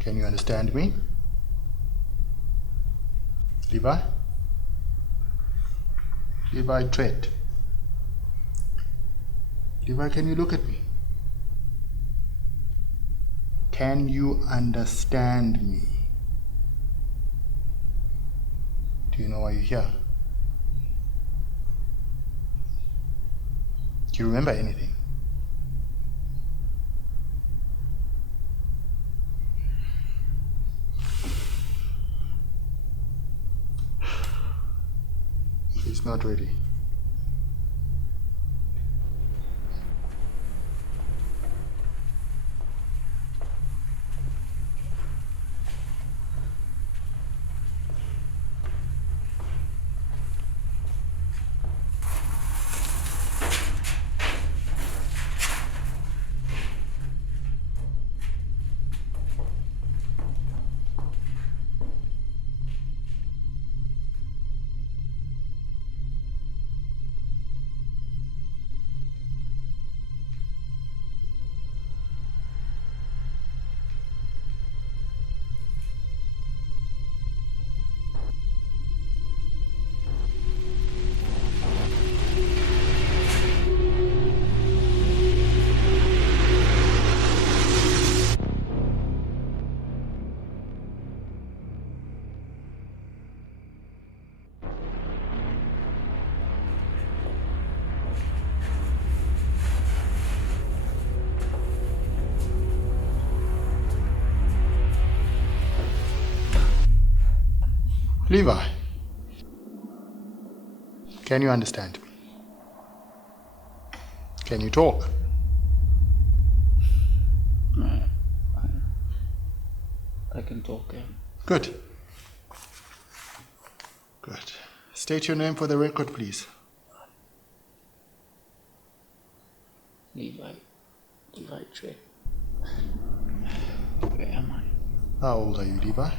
Can you understand me? Levi? Levi Trent. Levi, can you look at me? Can you understand me? Do you know why you're here? Do you remember anything? He's not ready. Levi, can you understand me? Can you talk? I can talk, yeah. Good. Good. State your name for the record, please. Levi Trent. Where am I? How old are you, Levi?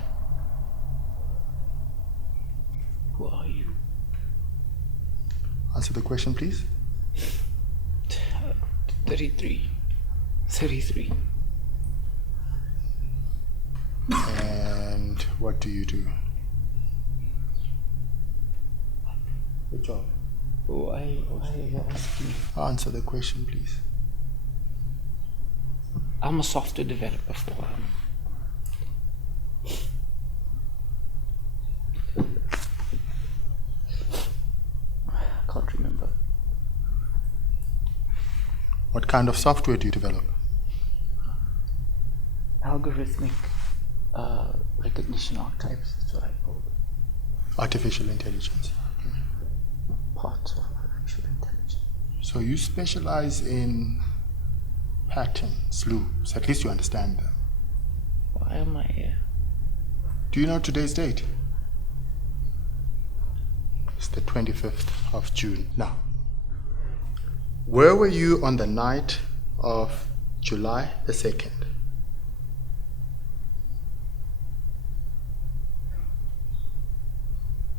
Who are you? Answer the question, please. 33. And what do you do? Good job. Why are you asking me? Answer the question, please. I'm a software developer for I can't remember. What kind of software do you develop? Algorithmic recognition archetypes, that's what I call it. Artificial intelligence. Parts of artificial intelligence. So you specialize in patterns, loops. At least you understand them. Why am I here? Do you know today's date? It's the 25th of June. Now, where were you on the night of July the 2nd?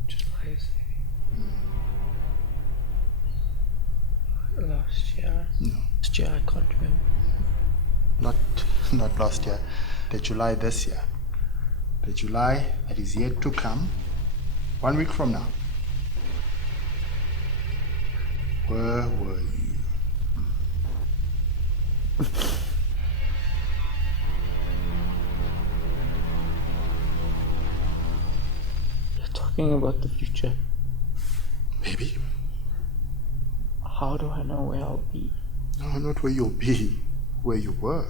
July 2nd. Last year? No. Last year, I can't remember. Not last year. The July this year. The July that is yet to come, 1 week from now. Where were you? You're talking about the future. Maybe. How do I know where I'll be? No, not where you'll be. Where you were.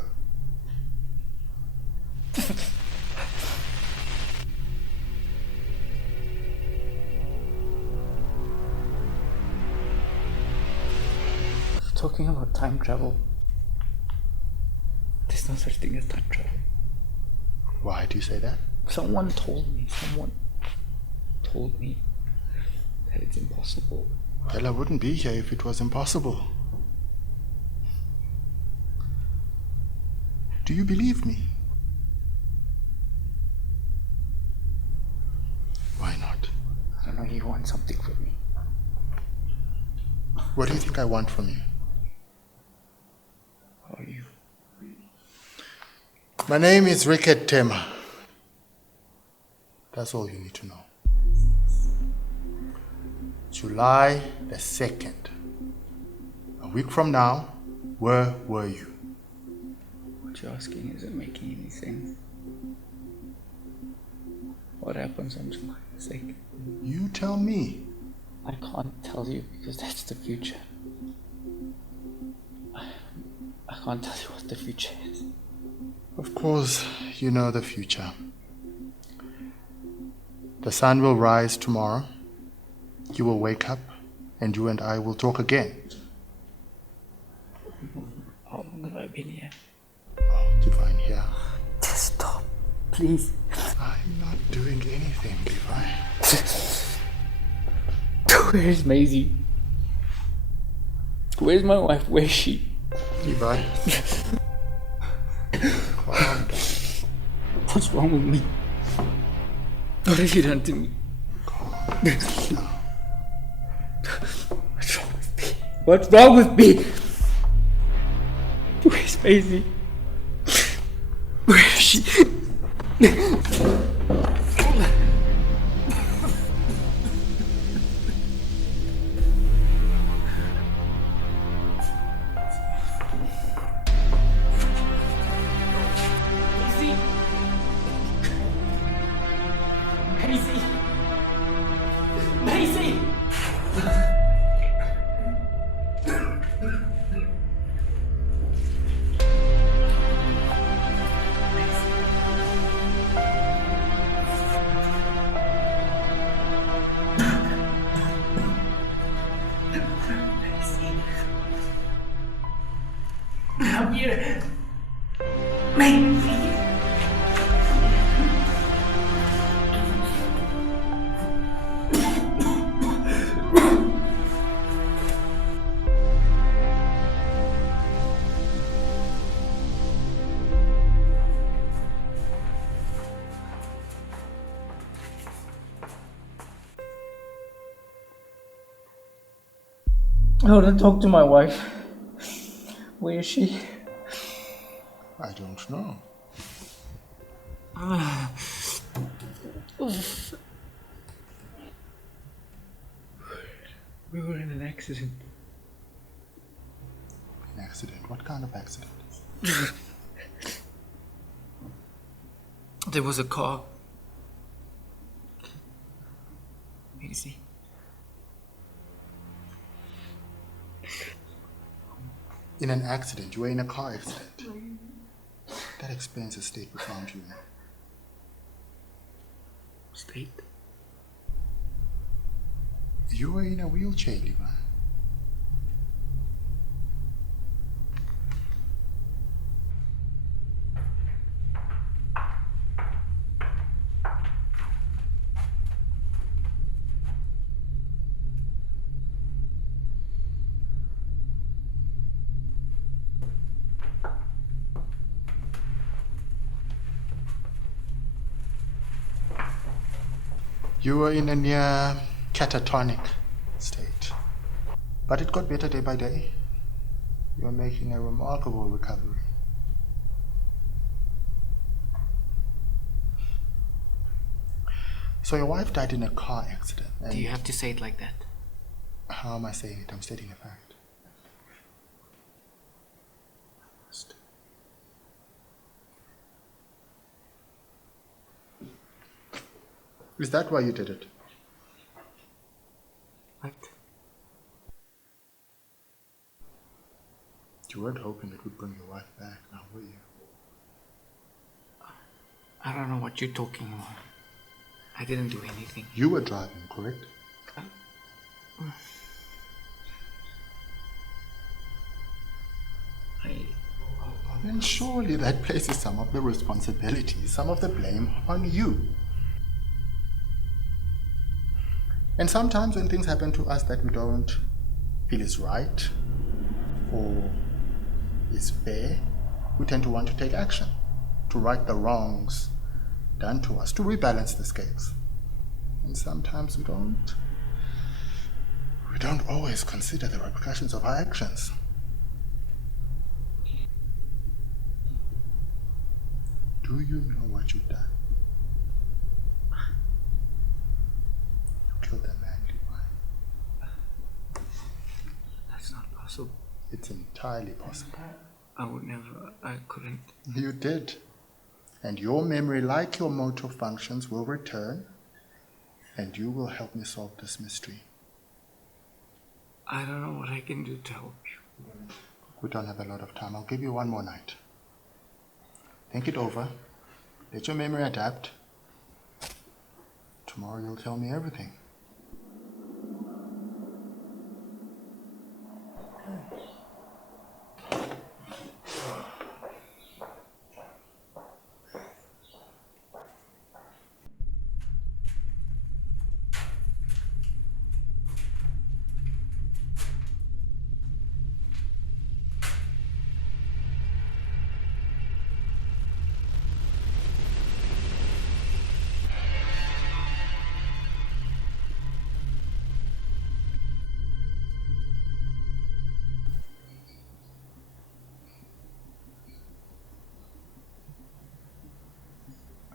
Talking about time travel. There's no such thing as time travel. Why do you say that? Someone told me that it's impossible. Well, I wouldn't be here if it was impossible. Do you believe me? Why not? I don't know, you want something from me. What do you think I want from you? Who are you? My name is Ricket Tema. That's all you need to know. July the 2nd. A week from now, where were you? What you're asking isn't making any sense. What happens on July the 2nd? You tell me. I can't tell you because that's the future. I can't tell you what the future is. Of course, you know the future. The sun will rise tomorrow. You will wake up, and you and I will talk again. How long have I been here? Oh, Divine, here. Just stop, please. I'm not doing anything, Divine. Where's Maisie? Where's my wife? Where's she? Divine. Calm down. What's wrong with me? What have you done to me? Calm down. What's wrong with me? What's wrong with me? Where's Maisie? Where is she? I want to talk to my wife. Where is she? I don't know. We were in an accident. An accident? What kind of accident? There was a car. Maisie. In an accident? You were in a car accident? That explains the state we found you in. State? You were in a wheelchair, Levi. You were in a near catatonic state. But it got better day by day. You are making a remarkable recovery. So your wife died in a car accident. Do you have to say it like that? How am I saying it? I'm stating a fact. Is that why you did it? What? You weren't hoping it would bring your wife back, now were you? I don't know what you're talking about. I didn't do anything. You were driving, correct? And surely that places some of the responsibility, some of the blame on you. And sometimes when things happen to us that we don't feel is right or is fair, we tend to want to take action, to right the wrongs done to us, to rebalance the scales. And sometimes we don't always consider the repercussions of our actions. Do you know what you've done? You killed a man, Levi. That's not possible. It's entirely possible. I would never. I couldn't. You did. And your memory, like your motor functions, will return, and you will help me solve this mystery. I don't know what I can do to help you. We don't have a lot of time. I'll give you one more night. Think it over. Let your memory adapt. Tomorrow you'll tell me everything.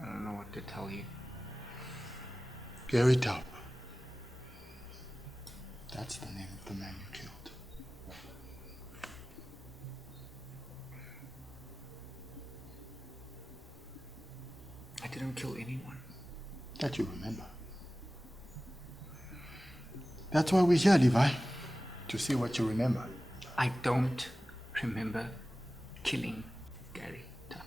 I don't know what to tell you. Gary Taub. That's the name of the man you killed. I didn't kill anyone. That you remember. That's why we're here, Levi. To see what you remember. I don't remember killing Gary Tuck.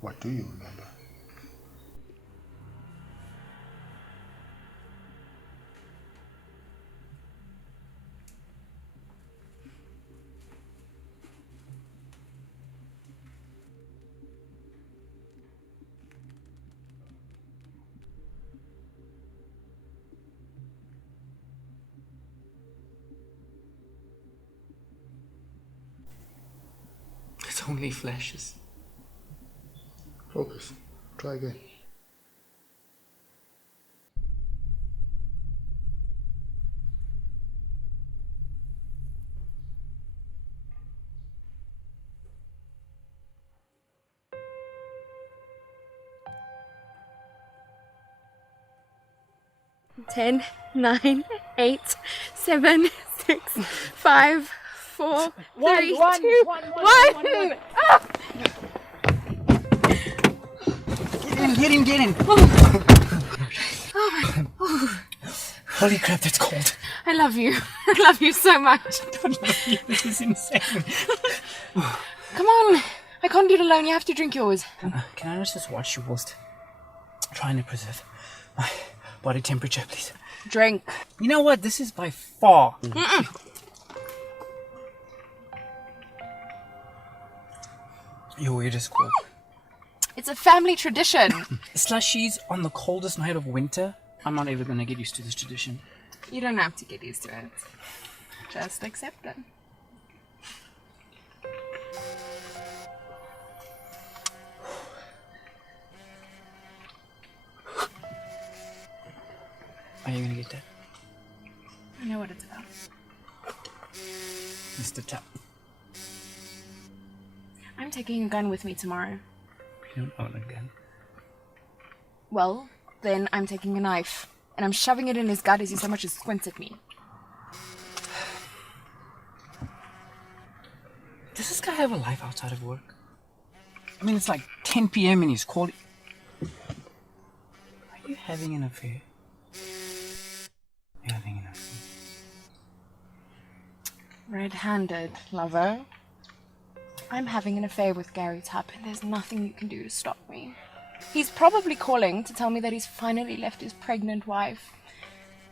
What do you remember? It's only flashes. Focus. Try again. Ten, 9, 8, 7, 6, 5, 4, 3, 2, 1. Ah! Get in. Holy crap, that's cold. I love you. I love you so much. This is insane. Come on. I can't do it alone. You have to drink yours. Can I just watch you whilst trying to preserve my body temperature, please? Drink. You know what? This is by far. Your weirdest quirk. It's a family tradition. Slushies on the coldest night of winter. I'm not ever going to get used to this tradition. You don't have to get used to it. Just accept it. Are you going to get that? I know what it's about. Mr. Tap. I'm taking a gun with me tomorrow. You don't own a gun. Well, then I'm taking a knife. And I'm shoving it in his gut as he so much as squints at me. Does this guy have a life outside of work? I mean, it's like 10 p.m. and he's calling. Are you having an affair? You're having an affair. Red-handed, lover. I'm having an affair with Gary Tupp, and there's nothing you can do to stop me. He's probably calling to tell me that he's finally left his pregnant wife.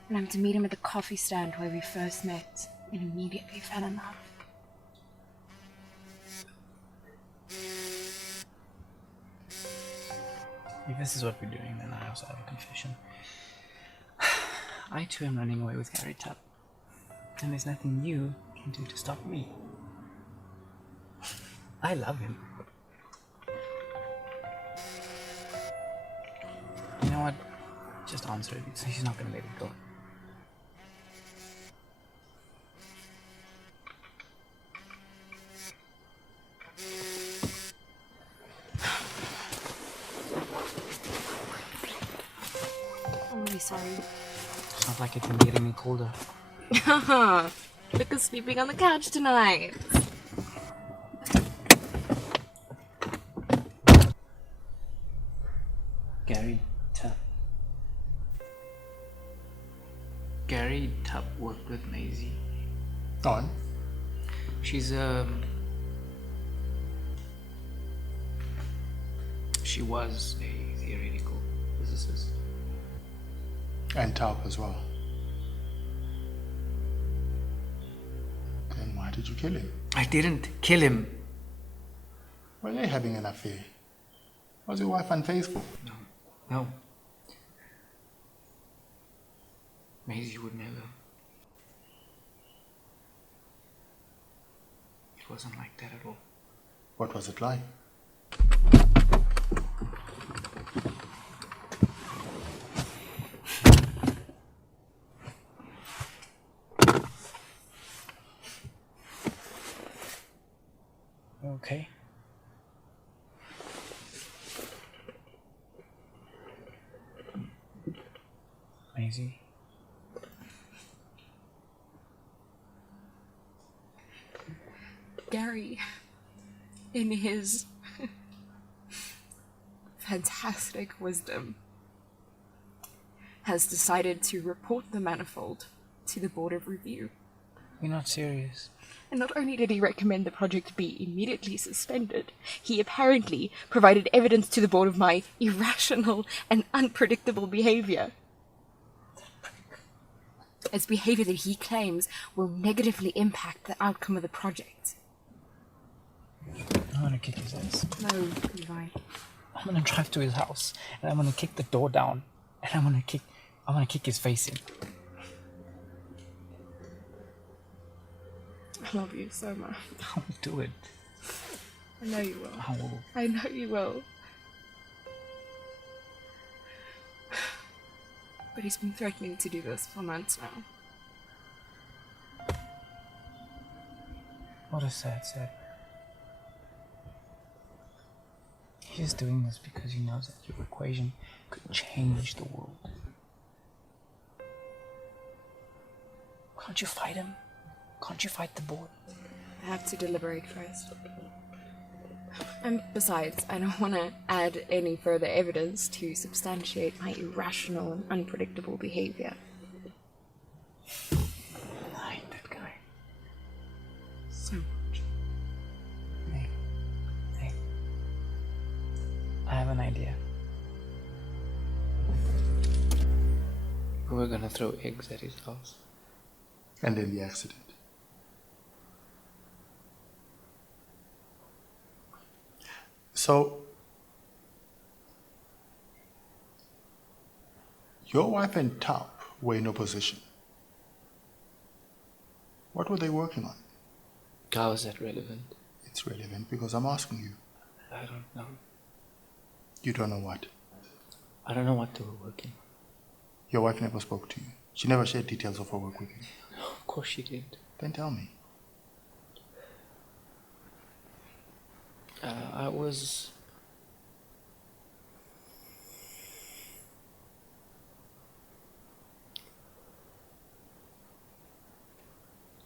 And I'm to meet him at the coffee stand where we first met and immediately fell in love. If this is what we're doing, then I also have a confession. I too am running away with Gary Tupp. And there's nothing you can do to stop me. I love him. You know what? Just answer it. He's not going to let it go. sorry. It's not like it can get any colder. Look who's sleeping on the couch tonight. Gary Tubb worked with Maisie. On. She was a theoretical physicist. And Taup as well. Then why did you kill him? I didn't kill him. Were they having an affair? Was your wife unfaithful? No. Maisie would never. It wasn't like that at all. What was it like? Okay. Maisie. Gary, in his fantastic wisdom, has decided to report the manifold to the Board of Review. You're not serious. And not only did he recommend the project be immediately suspended, he apparently provided evidence to the board of my irrational and unpredictable behavior. It's behavior that he claims will negatively impact the outcome of the project. I'm gonna kick his ass. No, Levi. I'm gonna drive to his house and I'm gonna kick the door down and I'm gonna kick his face in. I love you so much. I'll do it. I know you will. I will. I know you will. But he's been threatening to do this for months now. What a sad. He's doing this because he knows that your equation could change the world. Can't you fight him? Can't you fight the board? I have to deliberate first. And besides, I don't want to add any further evidence to substantiate my irrational and unpredictable behavior. I hate that guy. So much. Hey. I have an idea. We're gonna throw eggs at his house. And then the accident. So, your wife and Taup were in opposition. What were they working on? How is that relevant? It's relevant because I'm asking you. I don't know. You don't know what? I don't know what they were working on. Your wife never spoke to you. She never shared details of her work with you. Of course she did. Then tell me.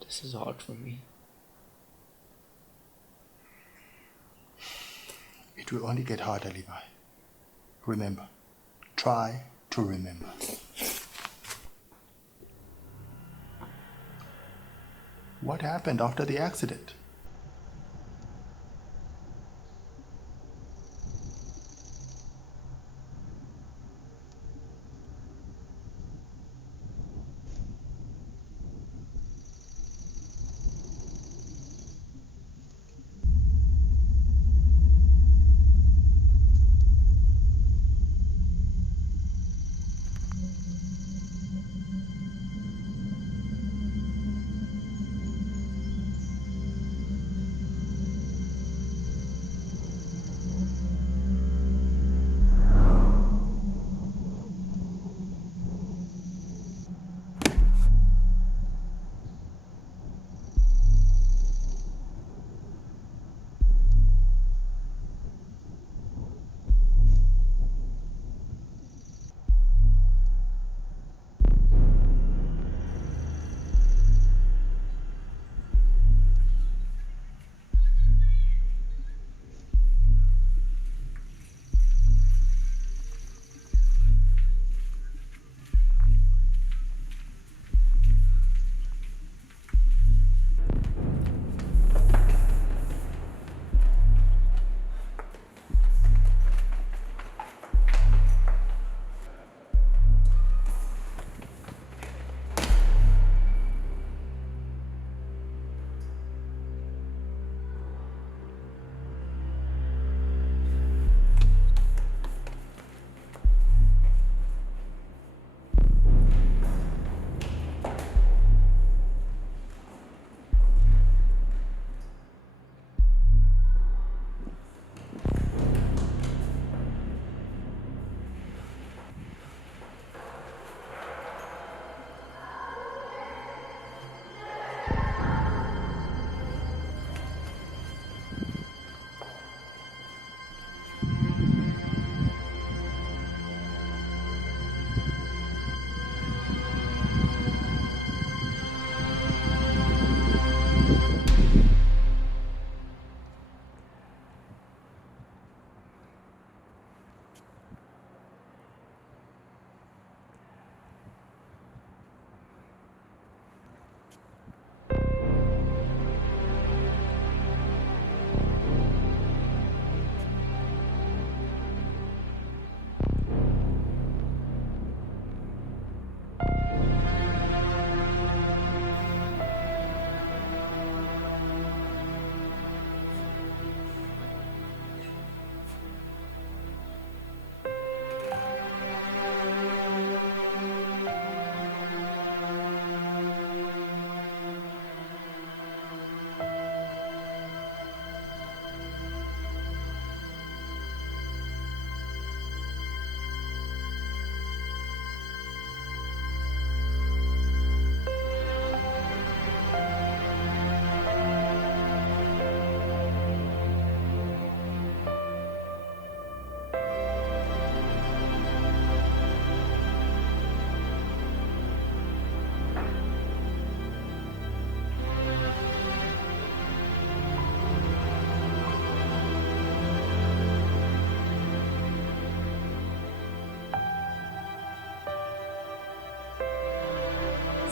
This is hard for me. It will only get harder, Levi. Remember. Try to remember. What happened after the accident?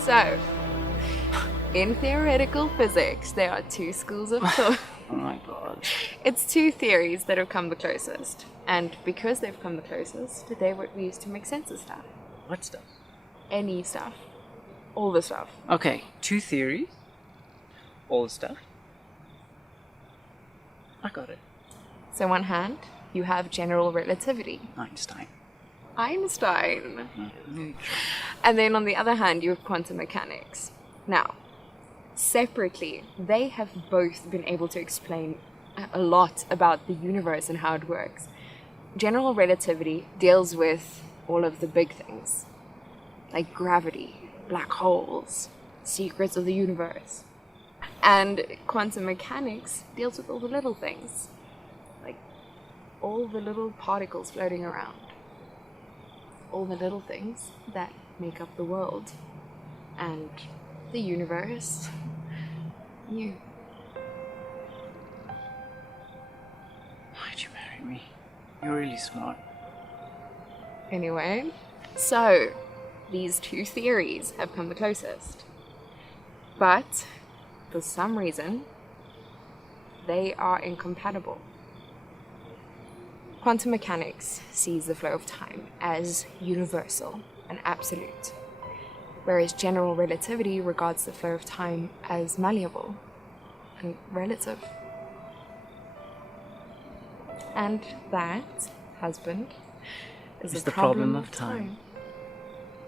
So, in theoretical physics, there are two schools of thought. Oh my god. It's two theories that have come the closest. And because they've come the closest, they're what we use to make sense of stuff. What stuff? Any stuff. All the stuff. Okay, two theories. All the stuff. I got it. So, on one hand, you have general relativity. Einstein. Einstein. Neutron. And then on the other hand, you have quantum mechanics. Now, separately, they have both been able to explain a lot about the universe and how it works. General relativity deals with all of the big things, like gravity, black holes, secrets of the universe. And quantum mechanics deals with all the little things, like all the little particles floating around. All the little things that make up the world and the universe. You. Why'd you marry me? You're really smart. Anyway, so these two theories have come the closest. But for some reason, they are incompatible. Quantum mechanics sees the flow of time as universal and absolute, whereas general relativity regards the flow of time as malleable and relative. And that, husband, is It's the the problem of time.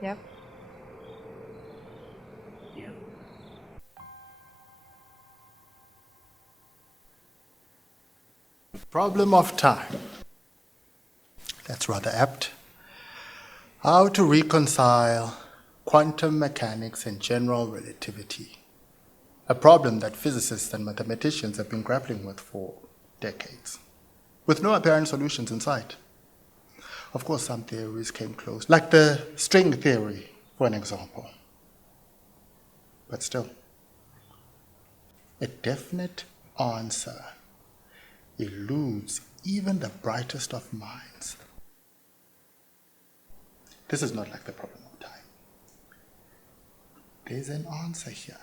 Yep. Yeah. Problem of time. That's rather apt. How to reconcile quantum mechanics and general relativity. A problem that physicists and mathematicians have been grappling with for decades, with no apparent solutions in sight. Of course, some theories came close, like the string theory, for an example. But still, a definite answer eludes even the brightest of minds. This is not like the problem of time. There's an answer here,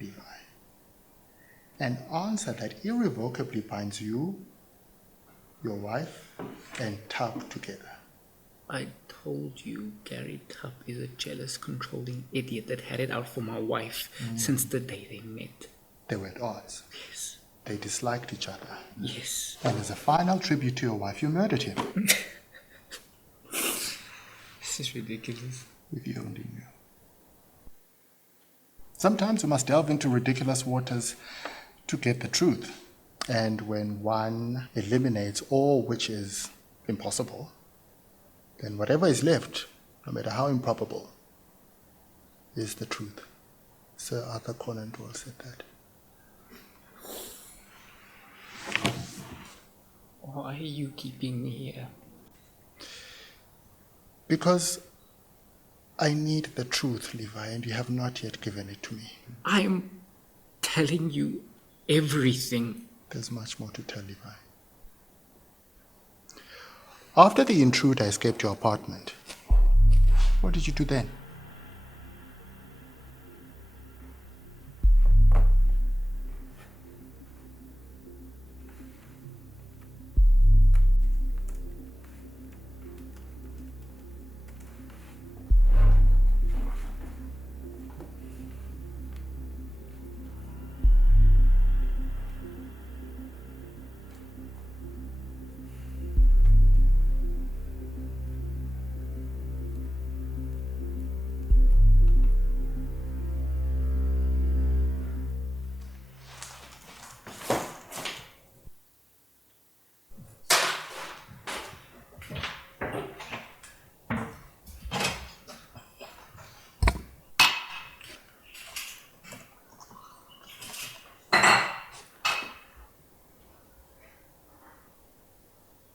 Levi. An answer that irrevocably binds you, your wife, and Tub together. I told you Gary Tubb is a jealous, controlling idiot that had it out for my wife since the day they met. They were at odds. Yes. They disliked each other. Yes. And as a final tribute to your wife, you murdered him. This is ridiculous. If you only knew. Sometimes we must delve into ridiculous waters to get the truth. And when one eliminates all which is impossible, then whatever is left, no matter how improbable, is the truth. Sir Arthur Conan Doyle said that. Why are you keeping me here? Because I need the truth, Levi, and you have not yet given it to me. I'm telling you everything. There's much more to tell, Levi. After the intruder escaped your apartment, what did you do then?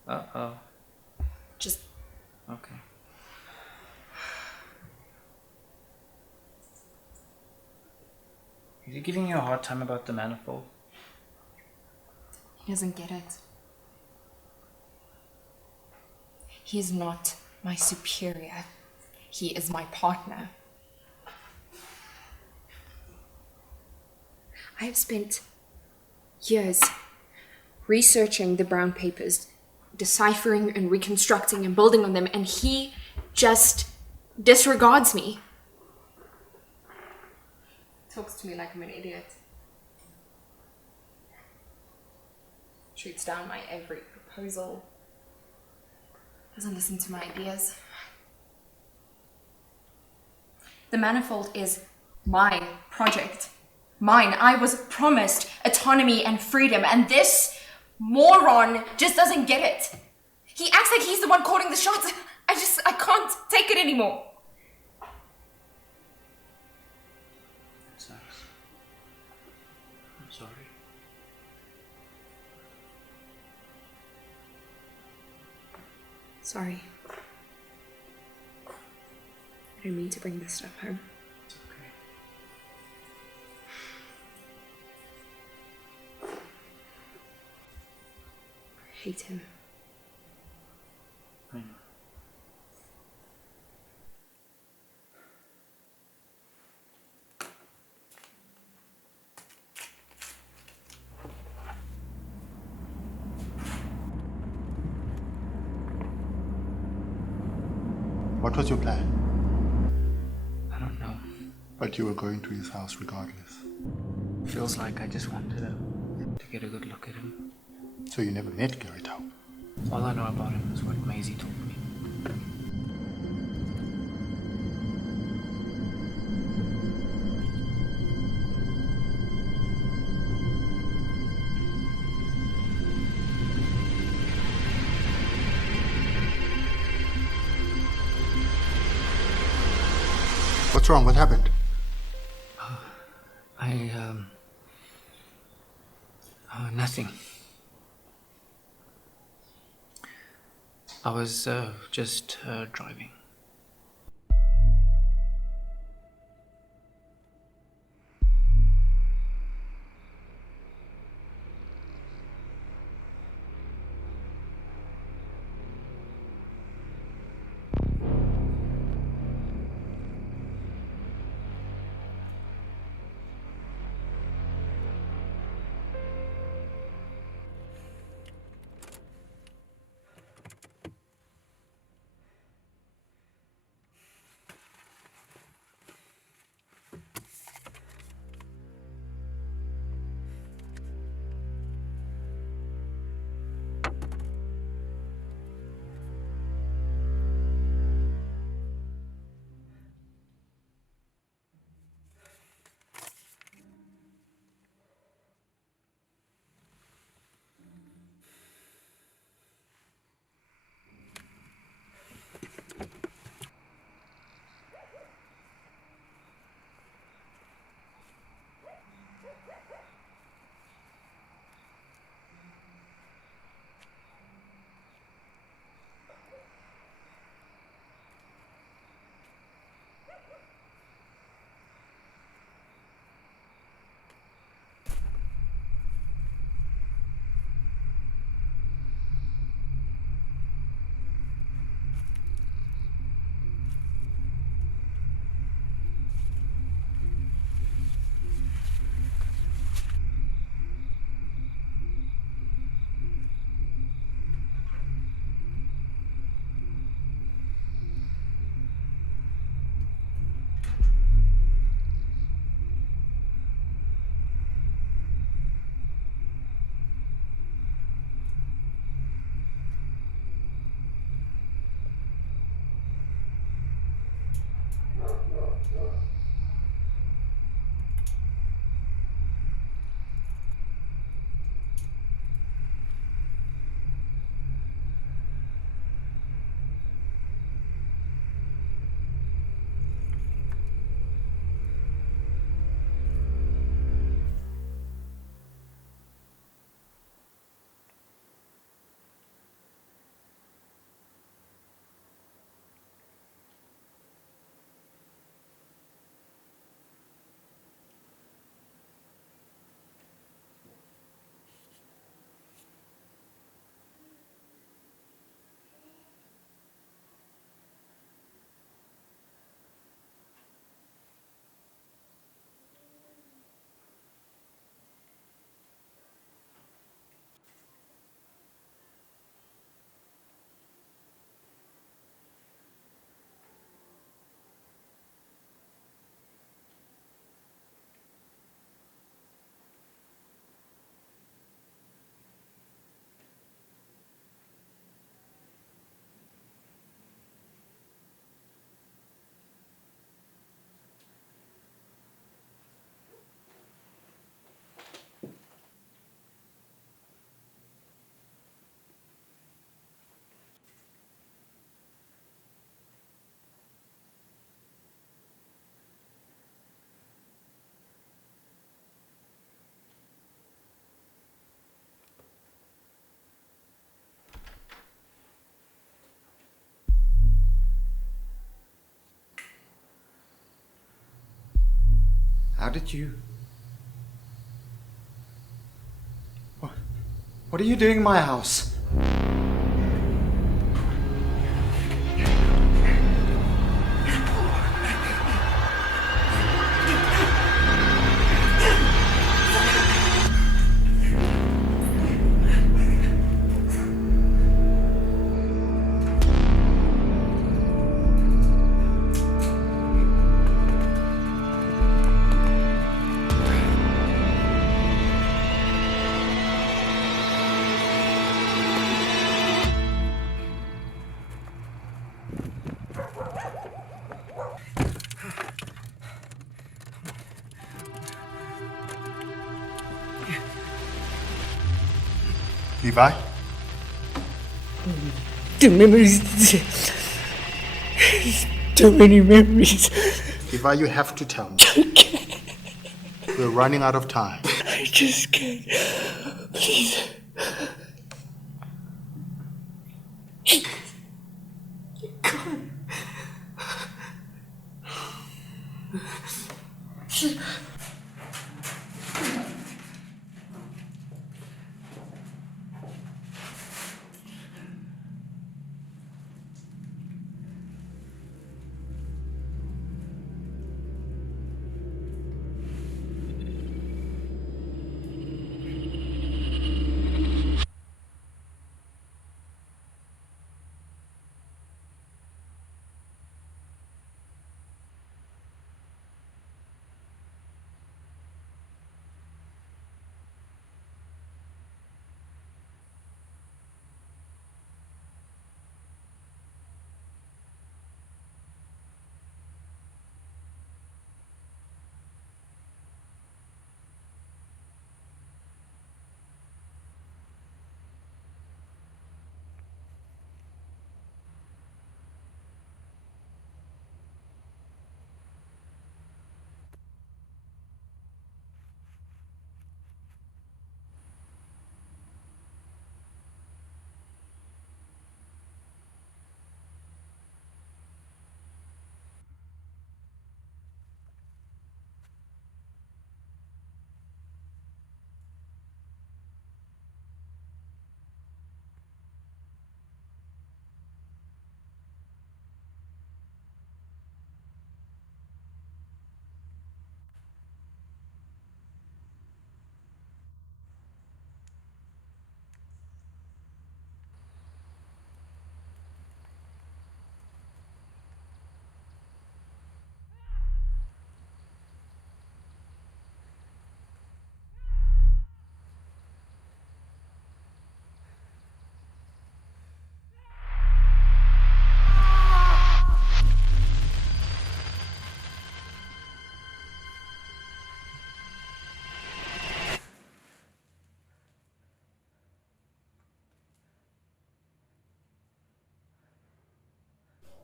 Uh-oh. Just Okay. Is he giving you a hard time about the manifold? he doesn't get it. He is not my superior. He is my partner. I have spent years researching the Brown papers, deciphering and reconstructing and building on them, and he just disregards me. Talks to me like I'm an idiot. Shoots down my every proposal. Doesn't listen to my ideas. The Manifold is my project. Mine. I was promised autonomy and freedom, and this moron just doesn't get it. He acts like he's the one calling the shots. I can't take it anymore. Sucks. I'm sorry. Sorry. I didn't mean to bring this stuff home. It's okay. I hate him. I know. What was your plan? I don't know. But you were going to his house regardless. Feels like I just wanted to get a good look at him. So you never met Gary Tau? All I know about him is what Maisie told me. What's wrong? What happened? Nothing. I was just driving. How did you... What are you doing in my house? Levi? The memories. Too many memories. Levi, you have to tell me. We're running out of time. I just can't. Please.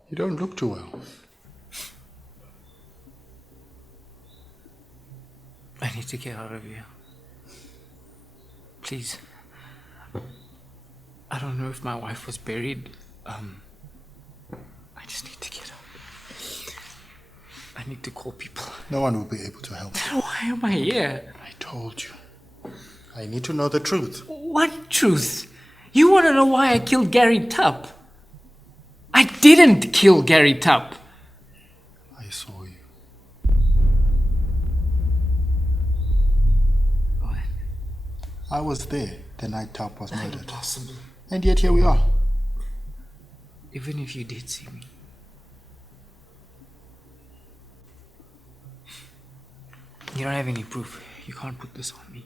You don't look too well. I need to get out of here. Please. I don't know if my wife was buried. I just need to get out. I need to call people. No one will be able to help you. Why am I here? I told you. I need to know the truth. What truth? You want to know why I killed Gary Tupp? I didn't kill Gary Tupp. I saw you. What? I was there the night Tupp was murdered. Impossible. And yet here we are. Even if you did see me. You don't have any proof. You can't put this on me.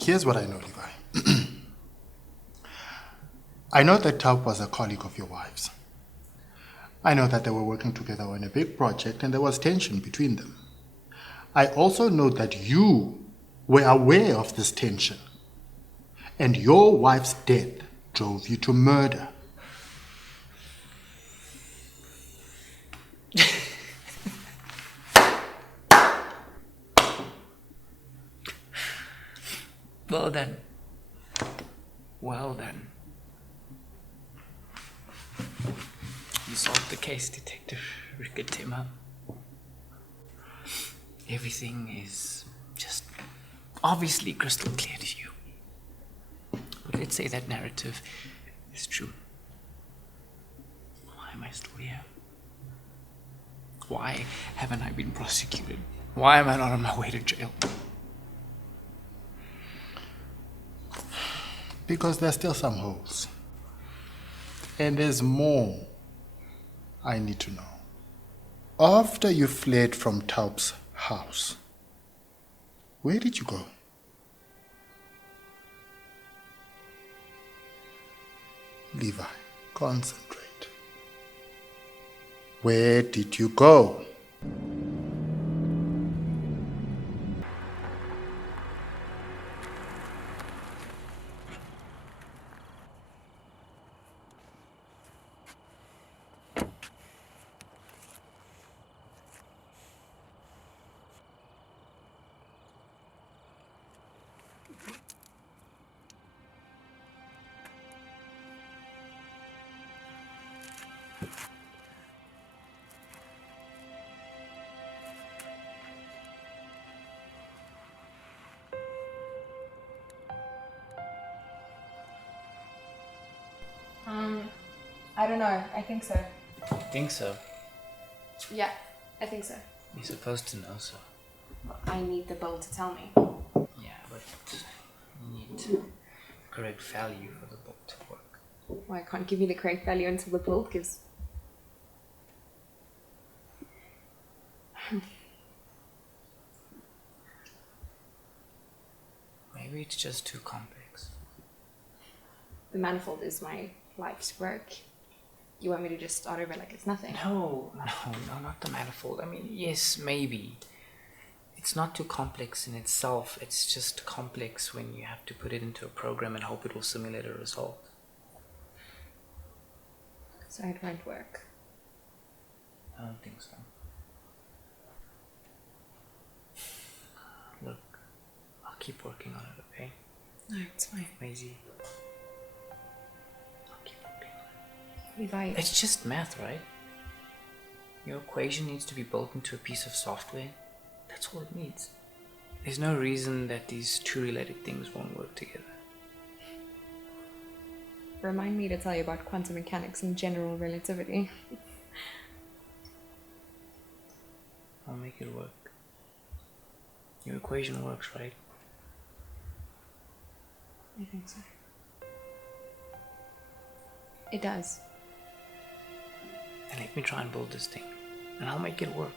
Here's what I know, Levi. I know that Tupp was a colleague of your wife's. I know that they were working together on a big project and there was tension between them. I also know that you were aware of this tension and your wife's death drove you to murder. Well then. Well then. You solved the case, Detective Ricketimmer. Everything is just obviously crystal clear to you. But let's say that narrative is true. Why am I still here? Why haven't I been prosecuted? Why am I not on my way to jail? Because there's still some holes. And there's more I need to know. After you fled from Taub's house, where did you go? Levi, concentrate. Where did you go? I don't know. I think so. I think so. Yeah, I think so. You're supposed to know so. I need the bill to tell me. Yeah, but you need correct value for the book to work. Well, I can't give you the correct value until the bill gives. Maybe it's just too complex. The manifold is my life's work. You want me to just start over like it's nothing? No, not the manifold. I mean, yes, maybe. It's not too complex in itself. It's just complex when you have to put it into a program and hope it will simulate a result. So it won't work. I don't think so. Look, I'll keep working on it, okay? No, it's fine. Maisie. I'll keep working on it. Levi. It's just math, right? Your equation needs to be built into a piece of software. That's all it needs. There's no reason that these two related things won't work together. Remind me to tell you about quantum mechanics and general relativity. I'll make it work. Your equation works, right? I think so. It does. Then let me try and build this thing, and I'll make it work.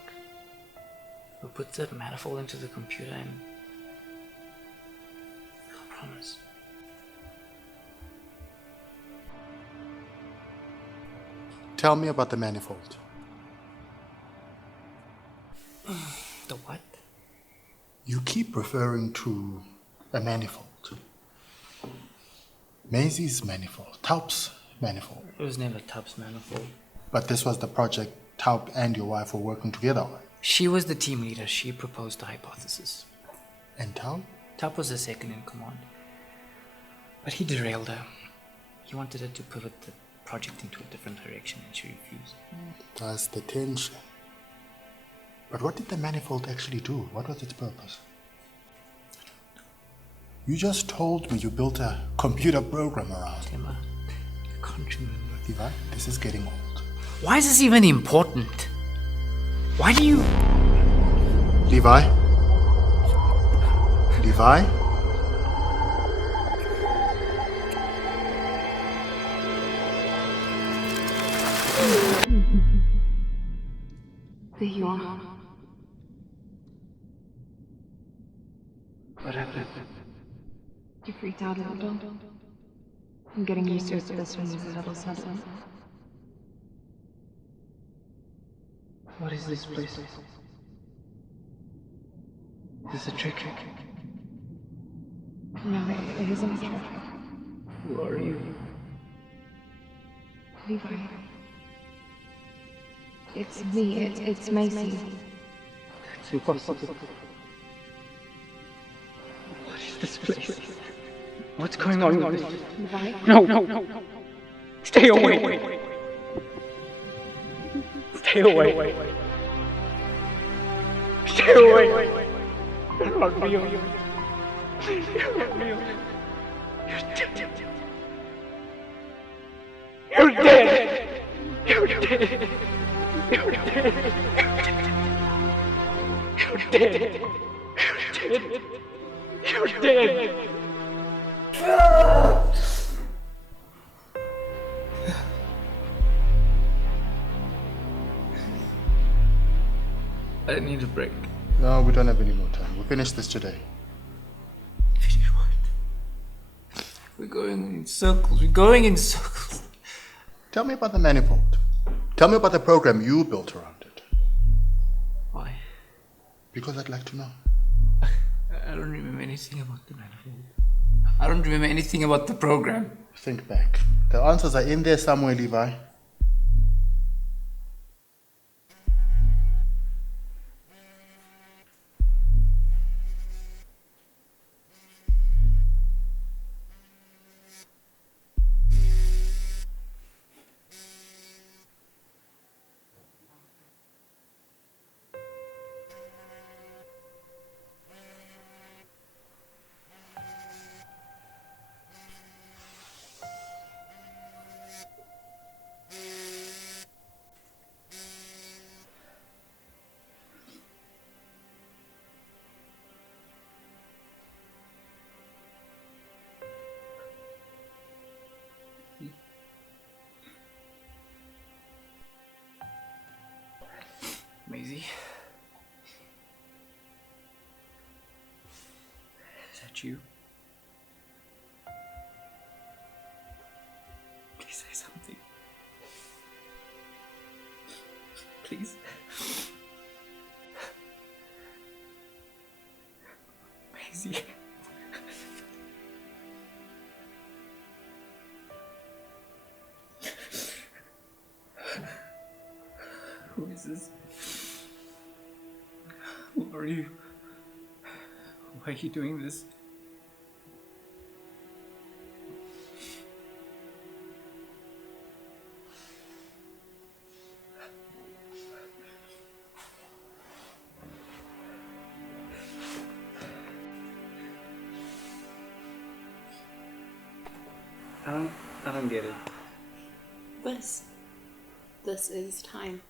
We'll put the manifold into the computer and I promise. Tell me about the manifold. The what? You keep referring to a manifold. Maisie's manifold, Taub's manifold. It was never Tubbs' manifold. But this was the project Taub and your wife were working together on. She was the team leader. She proposed the hypothesis. And Taub? Tubb was the second in command. But he derailed her. He wanted her to pivot the project into a different direction and she refused. That's the tension. But what did the manifold actually do? What was its purpose? You just told me you built a computer program around it. Emma, I can't remember. Levi, this is getting old. Why is this even important? Why do you... Levi? Levi? There you are. What happened? You freaked out a little. I'm getting used to it, but this one is a little sudden. What is this place? Is this a trick? No, it isn't a trick. Who are you? Levi. It's me, it's Macy. It's impossible. What is this place? What's going on with this? Levi? No. Stay away. Stay away. Stay away. You're not real. You're not real. You're dead. You're dead. You're dead. You're dead. You're dead. You're dead. You're dead. I need a break. No, we don't have any more time. We'll finish this today. Finish what? We're going in circles. We're going in circles. Tell me about the manifold. Tell me about the program you built around it. Why? Because I'd like to know. I don't remember anything about the manifold. I don't remember anything about the program. Think back. The answers are in there somewhere, Levi. Maisie? Is that you? Please say something. Please. Maisie. Who is this? Who are you? Why are you doing this? I don't get it. This is time.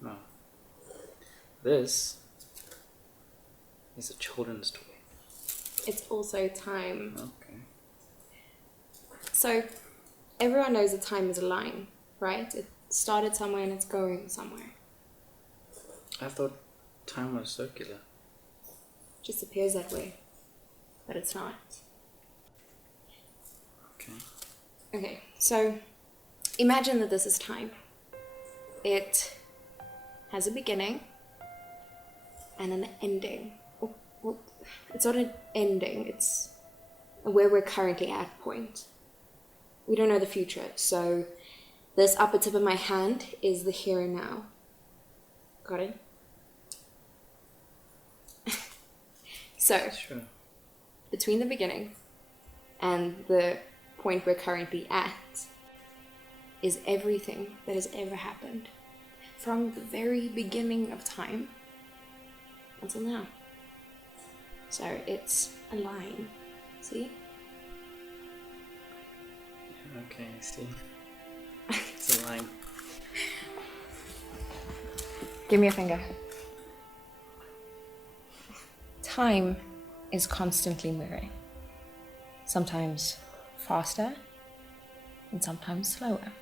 No. This is a children's toy. It's also time. Okay. So, everyone knows that time is a line, right? It started somewhere and it's going somewhere. I thought time was circular. It just appears that way. But it's not. Okay. Okay, so imagine that this is time. It has a beginning and an ending. Well, it's not an ending, it's where we're currently at point. We don't know the future, so this upper tip of my hand is the here and now. Got it? So, Sure. between the beginning and the point we're currently at is everything that has ever happened from the very beginning of time until now. So it's a line, see? Okay, I see. It's a line. Give me a finger. Time is constantly moving. Sometimes faster and sometimes slower,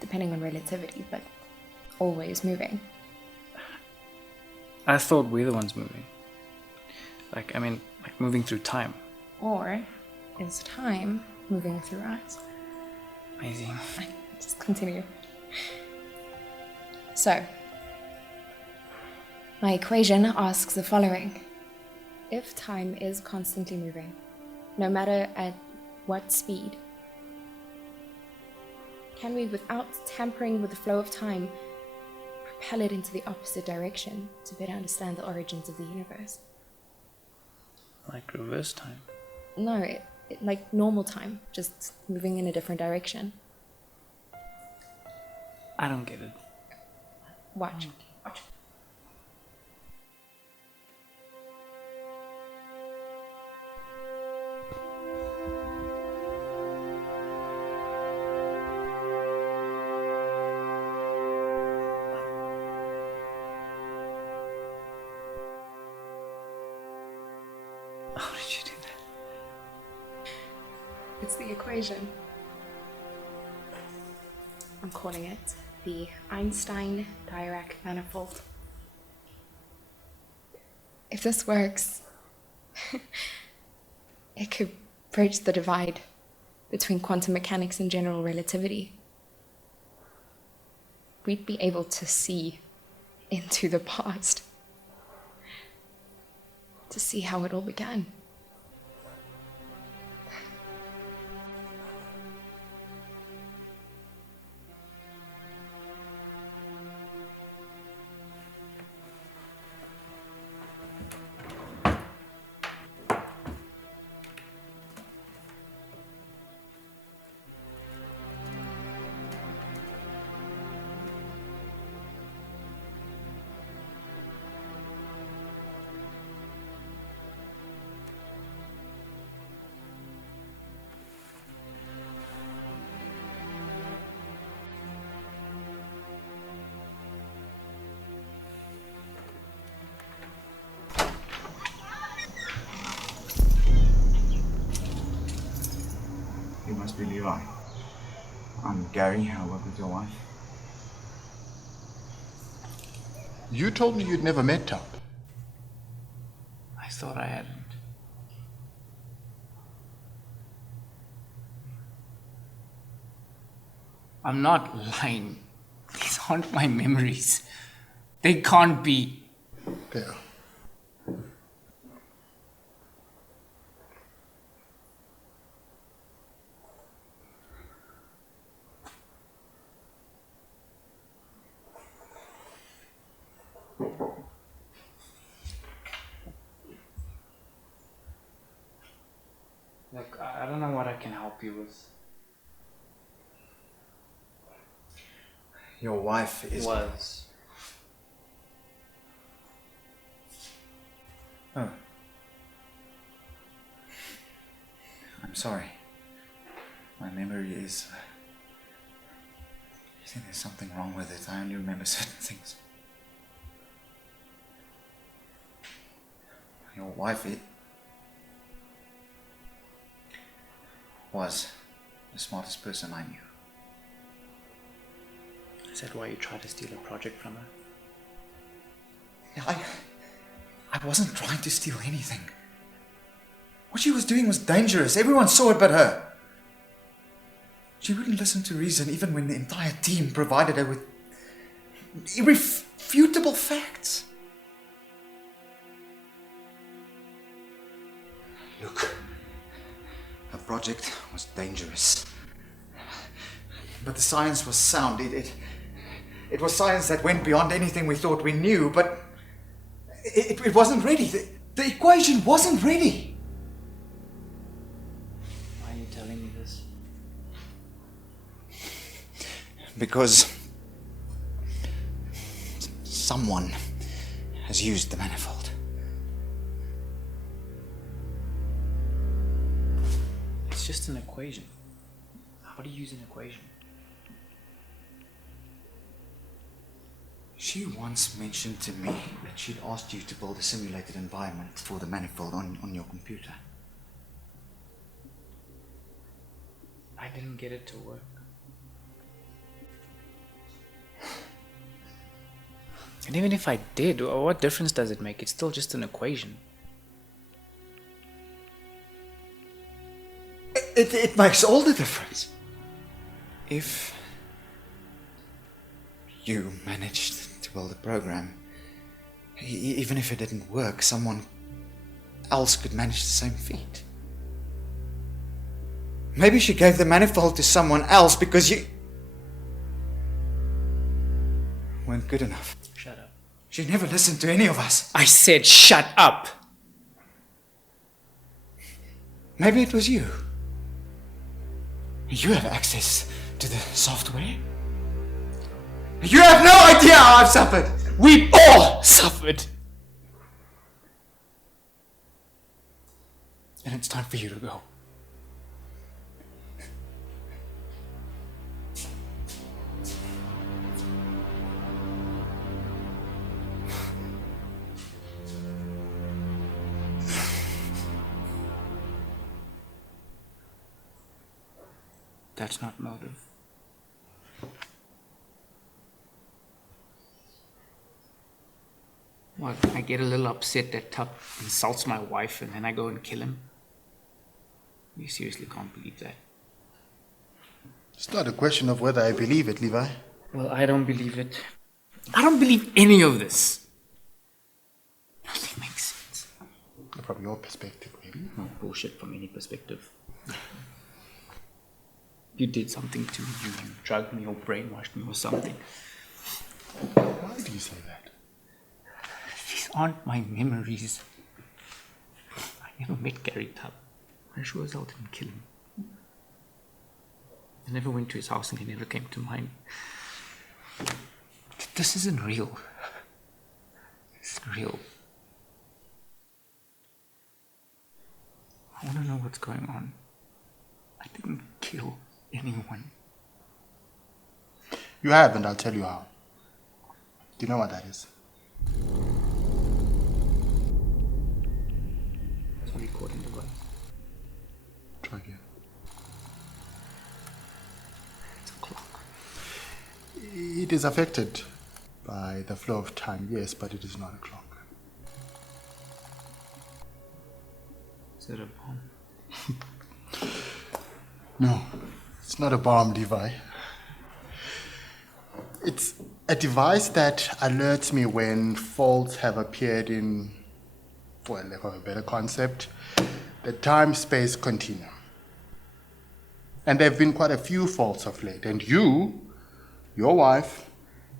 depending on relativity, but always moving. I thought we're the ones moving. Like moving through time. Or is time moving through us? Amazing. Just continue. So, my equation asks the following. If time is constantly moving, no matter at what speed, can we, without tampering with the flow of time, propel it into the opposite direction to better understand the origins of the universe? Like reverse time. No, like normal time, just moving in a different direction. I don't get it. Watch. How did you do that? It's the equation. I'm calling it the Einstein-Dirac manifold. If this works, it could bridge the divide between quantum mechanics and general relativity. We'd be able to see into the past, to see how it all began. You must be Levi. I'm Gary. I work with your wife. You told me you'd never met Tup. I thought I hadn't. I'm not lying. These aren't my memories. They can't be. There. Look, I don't know what I can help you with. Your wife is... Was. Oh. I'm sorry. My memory is... I think there's something wrong with it. I only remember certain things. Your wife was the smartest person I knew. Is that why you tried to steal a project from her? Yeah, I wasn't trying to steal anything. What she was doing was dangerous. Everyone saw it but her. She wouldn't listen to reason even when the entire team provided her with irrefutable facts. Look, her project was dangerous. But the science was sound. It was science that went beyond anything we thought we knew, but it wasn't ready. The equation wasn't ready. Why are you telling me this? Because someone has used the manifold. It's just an equation. How do you use an equation? She once mentioned to me that she'd asked you to build a simulated environment for the manifold on your computer. I didn't get it to work. And even if I did, what difference does it make? It's still just an equation. It makes all the difference. If you managed to build a program, even if it didn't work, someone else could manage the same feat. Maybe she gave the manifold to someone else because you weren't good enough. Shut up. She never listened to any of us. I said shut up! Maybe it was you. You have access to the software. You have no idea how I've suffered. We all suffered! And it's time for you to go. That's not motive. Well, I get a little upset that Tup insults my wife and then I go and kill him. You seriously can't believe that. It's not a question of whether I believe it, Levi. Well, I don't believe it. I don't believe any of this. Nothing makes sense. From your perspective, maybe. No bullshit from any perspective. You did something to me. You drugged me or brainwashed me or something. Why do you say that? These aren't my memories. I never met Gary Tubb. I sure as hell didn't kill him. I never went to his house and he never came to mine. This isn't real. It's real. I want to know what's going on. I didn't kill anyone. You have, and I'll tell you how. Do you know what that is? It's a recording device. Try again. It's a clock. It is affected by the flow of time, yes, but it is not a clock. Is it a bomb? No, it's not a bomb, Levi. It's a device that alerts me when faults have appeared in, for lack of a better concept, the time-space continuum. And there have been quite a few faults of late, and you, your wife,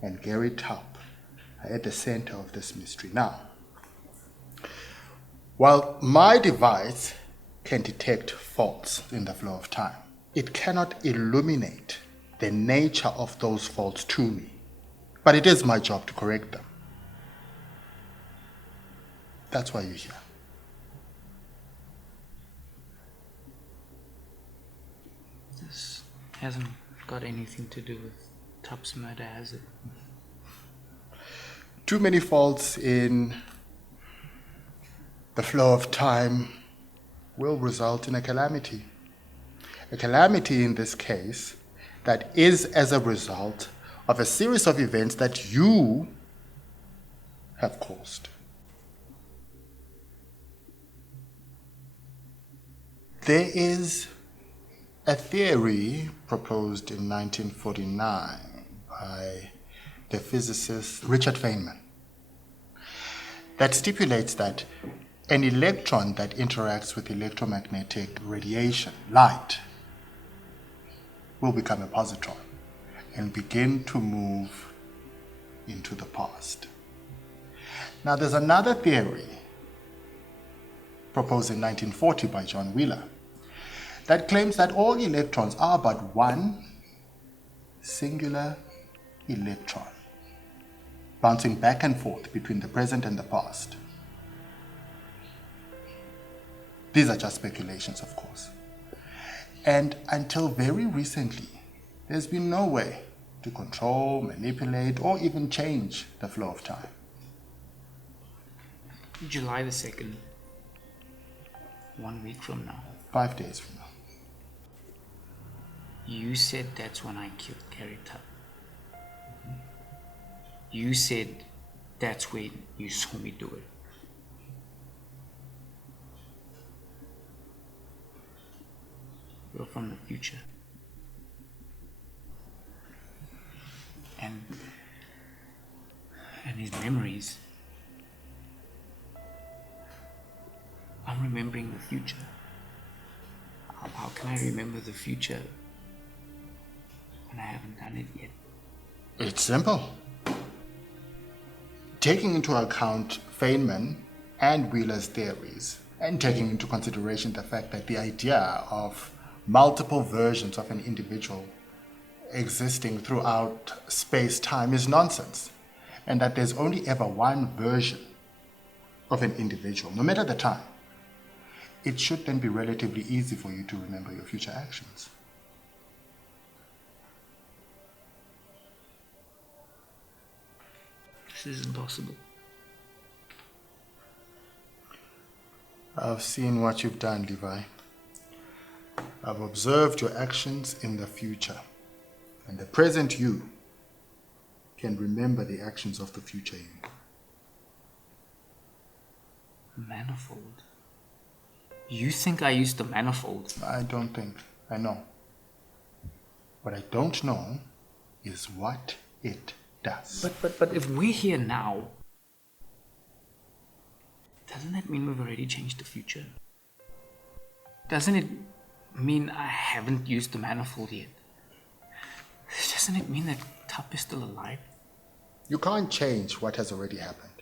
and Gary Tubb are at the center of this mystery now. While my device can detect faults in the flow of time, it cannot illuminate the nature of those faults to me. But it is my job to correct them. That's why you're here. This hasn't got anything to do with Tubbs' murder, has it? Too many faults in the flow of time will result in a calamity. A calamity in this case that is as a result of a series of events that you have caused. There is a theory proposed in 1949 by the physicist Richard Feynman that stipulates that an electron that interacts with electromagnetic radiation, light, will become a positron and begin to move into the past. Now, there's another theory proposed in 1940 by John Wheeler that claims that all electrons are but one singular electron, bouncing back and forth between the present and the past. These are just speculations, of course. And until very recently, there's been no way to control, manipulate, or even change the flow of time. July the 2nd, 1 week from now. 5 days from now. You said that's when I killed Gary Tubb. You said that's when you saw me do it. You're from the future. And his memories. I'm remembering the future. How can I remember the future when I haven't done it yet? It's simple. Taking into account Feynman and Wheeler's theories, and taking into consideration the fact that the idea of multiple versions of an individual existing throughout space-time is nonsense, and that there's only ever one version of an individual, no matter the time, it should then be relatively easy for you to remember your future actions. This isn't possible. I've seen what you've done, Levi. I've observed your actions in the future, and the present you can remember the actions of the future you. Manifold? You think I used the manifold? I don't think. I know. What I don't know is what it does. But if we're here now, doesn't that mean we've already changed the future? Doesn't it mean I haven't used the manifold yet? Doesn't it mean that Tup is still alive? You can't change what has already happened,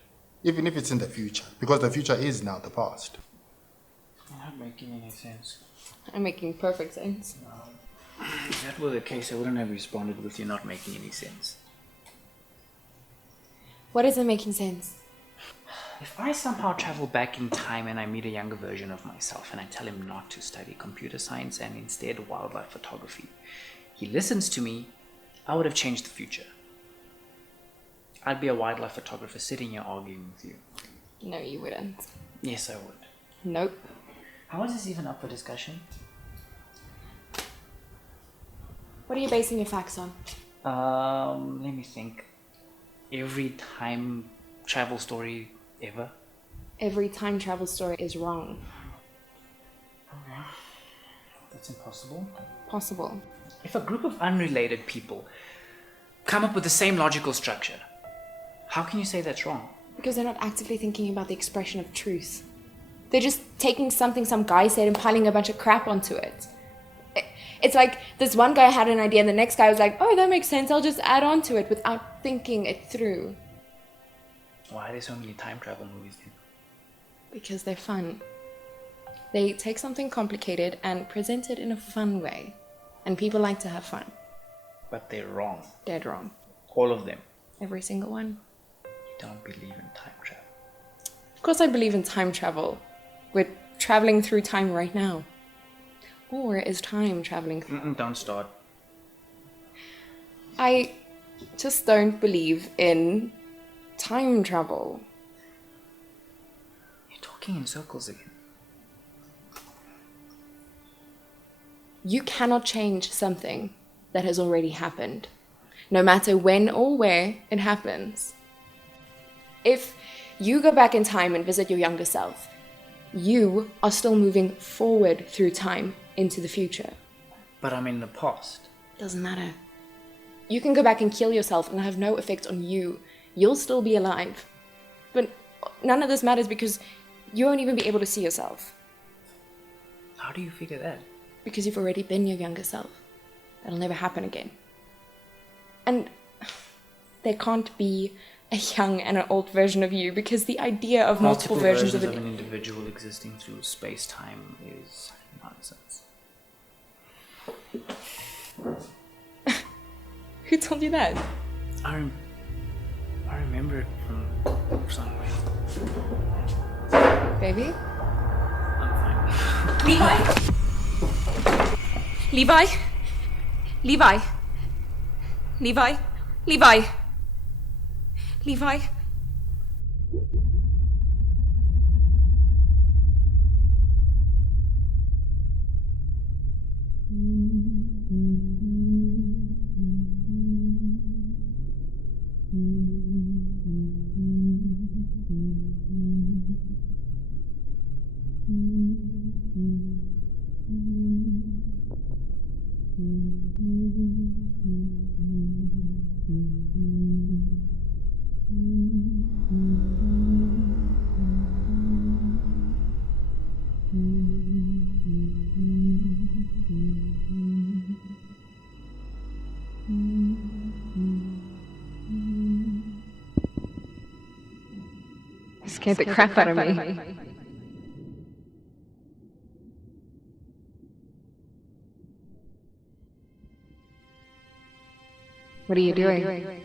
even if it's in the future, because the future is now the past. You're not making any sense. I'm making perfect sense. If that were the case, I wouldn't have responded with you not making any sense. What isn't making sense? If I somehow travel back in time and I meet a younger version of myself and I tell him not to study computer science and instead wildlife photography, he listens to me, I would have changed the future. I'd be a wildlife photographer sitting here arguing with you. No, you wouldn't. Yes, I would. Nope. How is this even up for discussion? What are you basing your facts on? Let me think. Every time travel story ever? Every time travel story is wrong. Okay. That's impossible. Possible. If a group of unrelated people come up with the same logical structure, how can you say that's wrong? Because they're not actively thinking about the expression of truth. They're just taking something some guy said and piling a bunch of crap onto it. It's like this one guy had an idea and the next guy was like, oh, that makes sense, I'll just add on to it without thinking it through. Why are there so many time travel movies then? Because they're fun. They take something complicated and present it in a fun way. And people like to have fun. But they're wrong. Dead wrong. All of them. Every single one. You don't believe in time travel. Of course I believe in time travel. We're traveling through time right now. Or is time traveling through? Don't start. I just don't believe in time travel. You're talking in circles again. You cannot change something that has already happened, no matter when or where it happens. If you go back in time and visit your younger self, you are still moving forward through time into the future. But I'm in the past. Doesn't matter. You can go back and kill yourself and have no effect on you. You'll still be alive. But none of this matters because you won't even be able to see yourself. How do you figure that? Because you've already been your younger self. That'll never happen again. And there can't be a young and an old version of you because the idea of multiple versions of an individual existing through space-time is nonsense. Who told you that? I remember it from somewhere. Baby? I'm fine. Levi? Levi? Levi? Levi? Levi? Scared the crap out of me. What are you doing?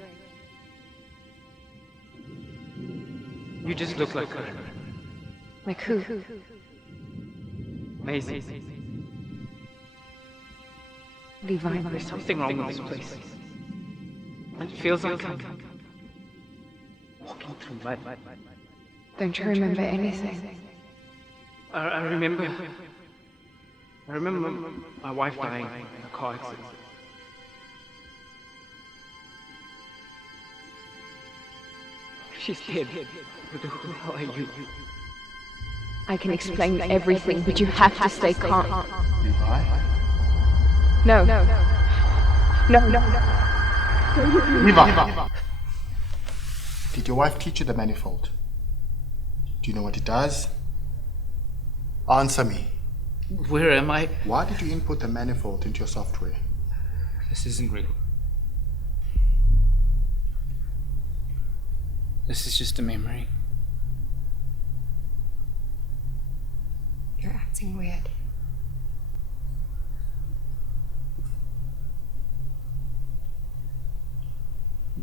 You just look like her. Like who? Maisie. Levi. There's something wrong with this place. It feels like I'm walking through mud. Don't you remember anything? I remember I remember my wife dying in a car accident. She's dead. Who the hell are you? I can explain everything, but you have to stay calm. Levi? No. Levi! Did your wife teach you the manifold? Do you know what it does? Answer me. Where am I? Why did you input the manifold into your software? This isn't real. This is just a memory. You're acting weird.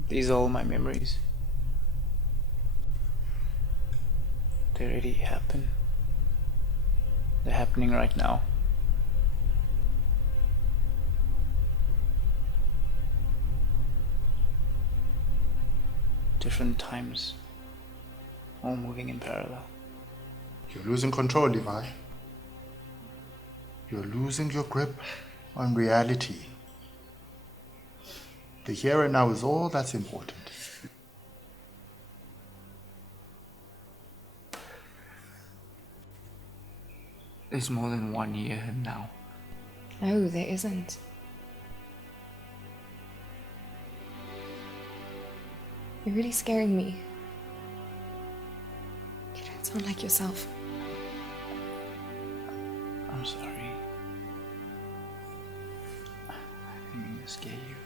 These are all my memories. They already happened. They're happening right now. Different times, all moving in parallel. You're losing control, Levi. You're losing your grip on reality. The here and now is all that's important. There's more than 1 year now. No, there isn't. You're really scaring me. You don't sound like yourself. I'm sorry. I didn't mean to scare you.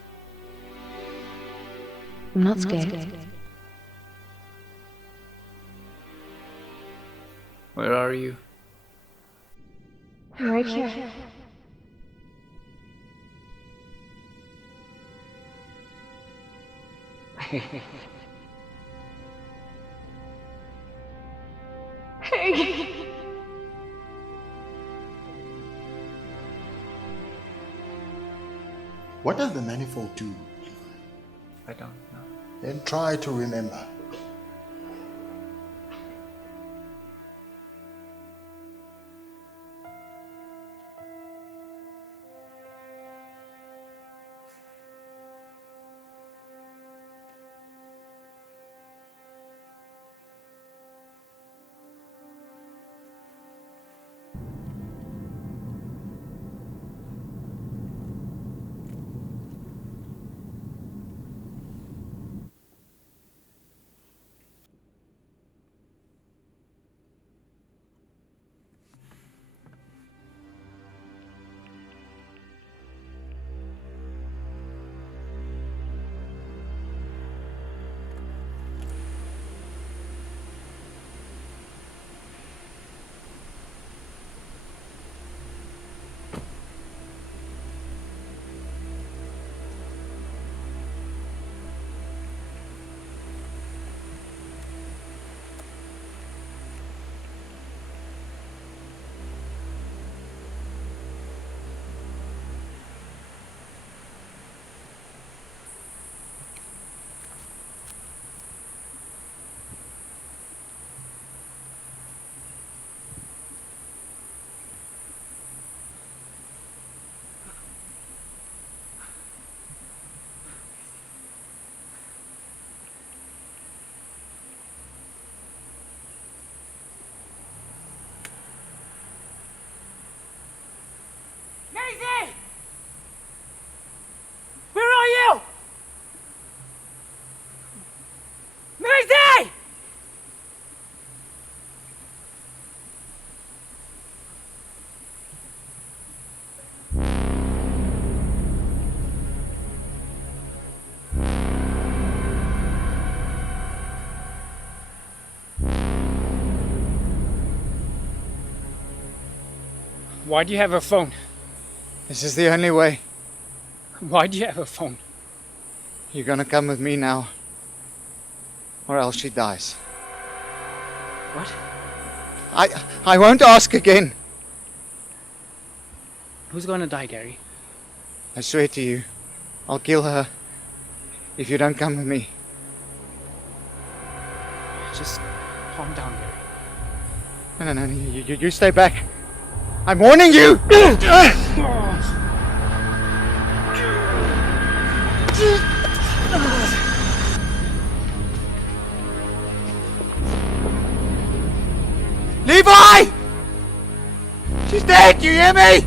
I'm not scared. Where are you? I'm right here. What does the manifold do? I don't know. Then try to remember. Maisie! Where are you? Maisie! Why do you have a phone? This is the only way. Why do you have a phone? You're gonna come with me now, or else she dies. What? I won't ask again. Who's gonna die, Gary? I swear to you, I'll kill her if you don't come with me. Just calm down, Gary. No, you stay back. I'm warning you! Levi! She's dead, you hear me?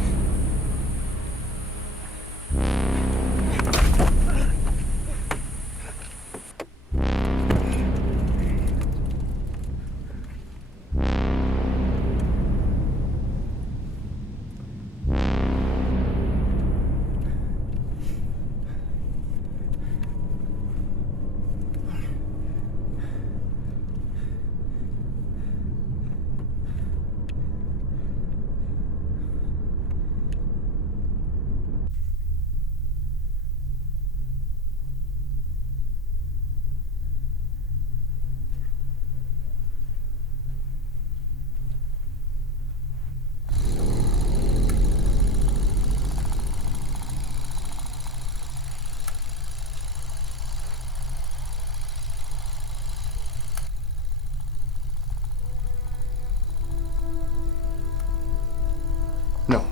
No.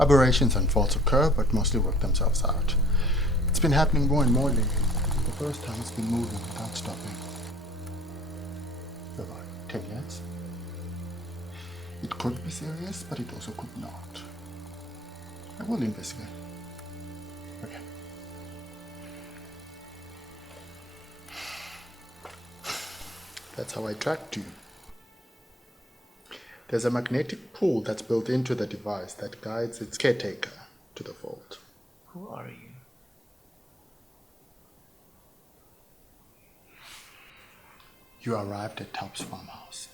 Aberrations and faults occur, but mostly work themselves out. It's been happening more and more lately. For the first time, it's been moving without stopping. For about 10 years. It could be serious, but it also could not. I will investigate. Okay. That's how I tracked you. There's a magnetic pull that's built into the device that guides its caretaker to the vault. Who are you? You arrived at Taub's farmhouse.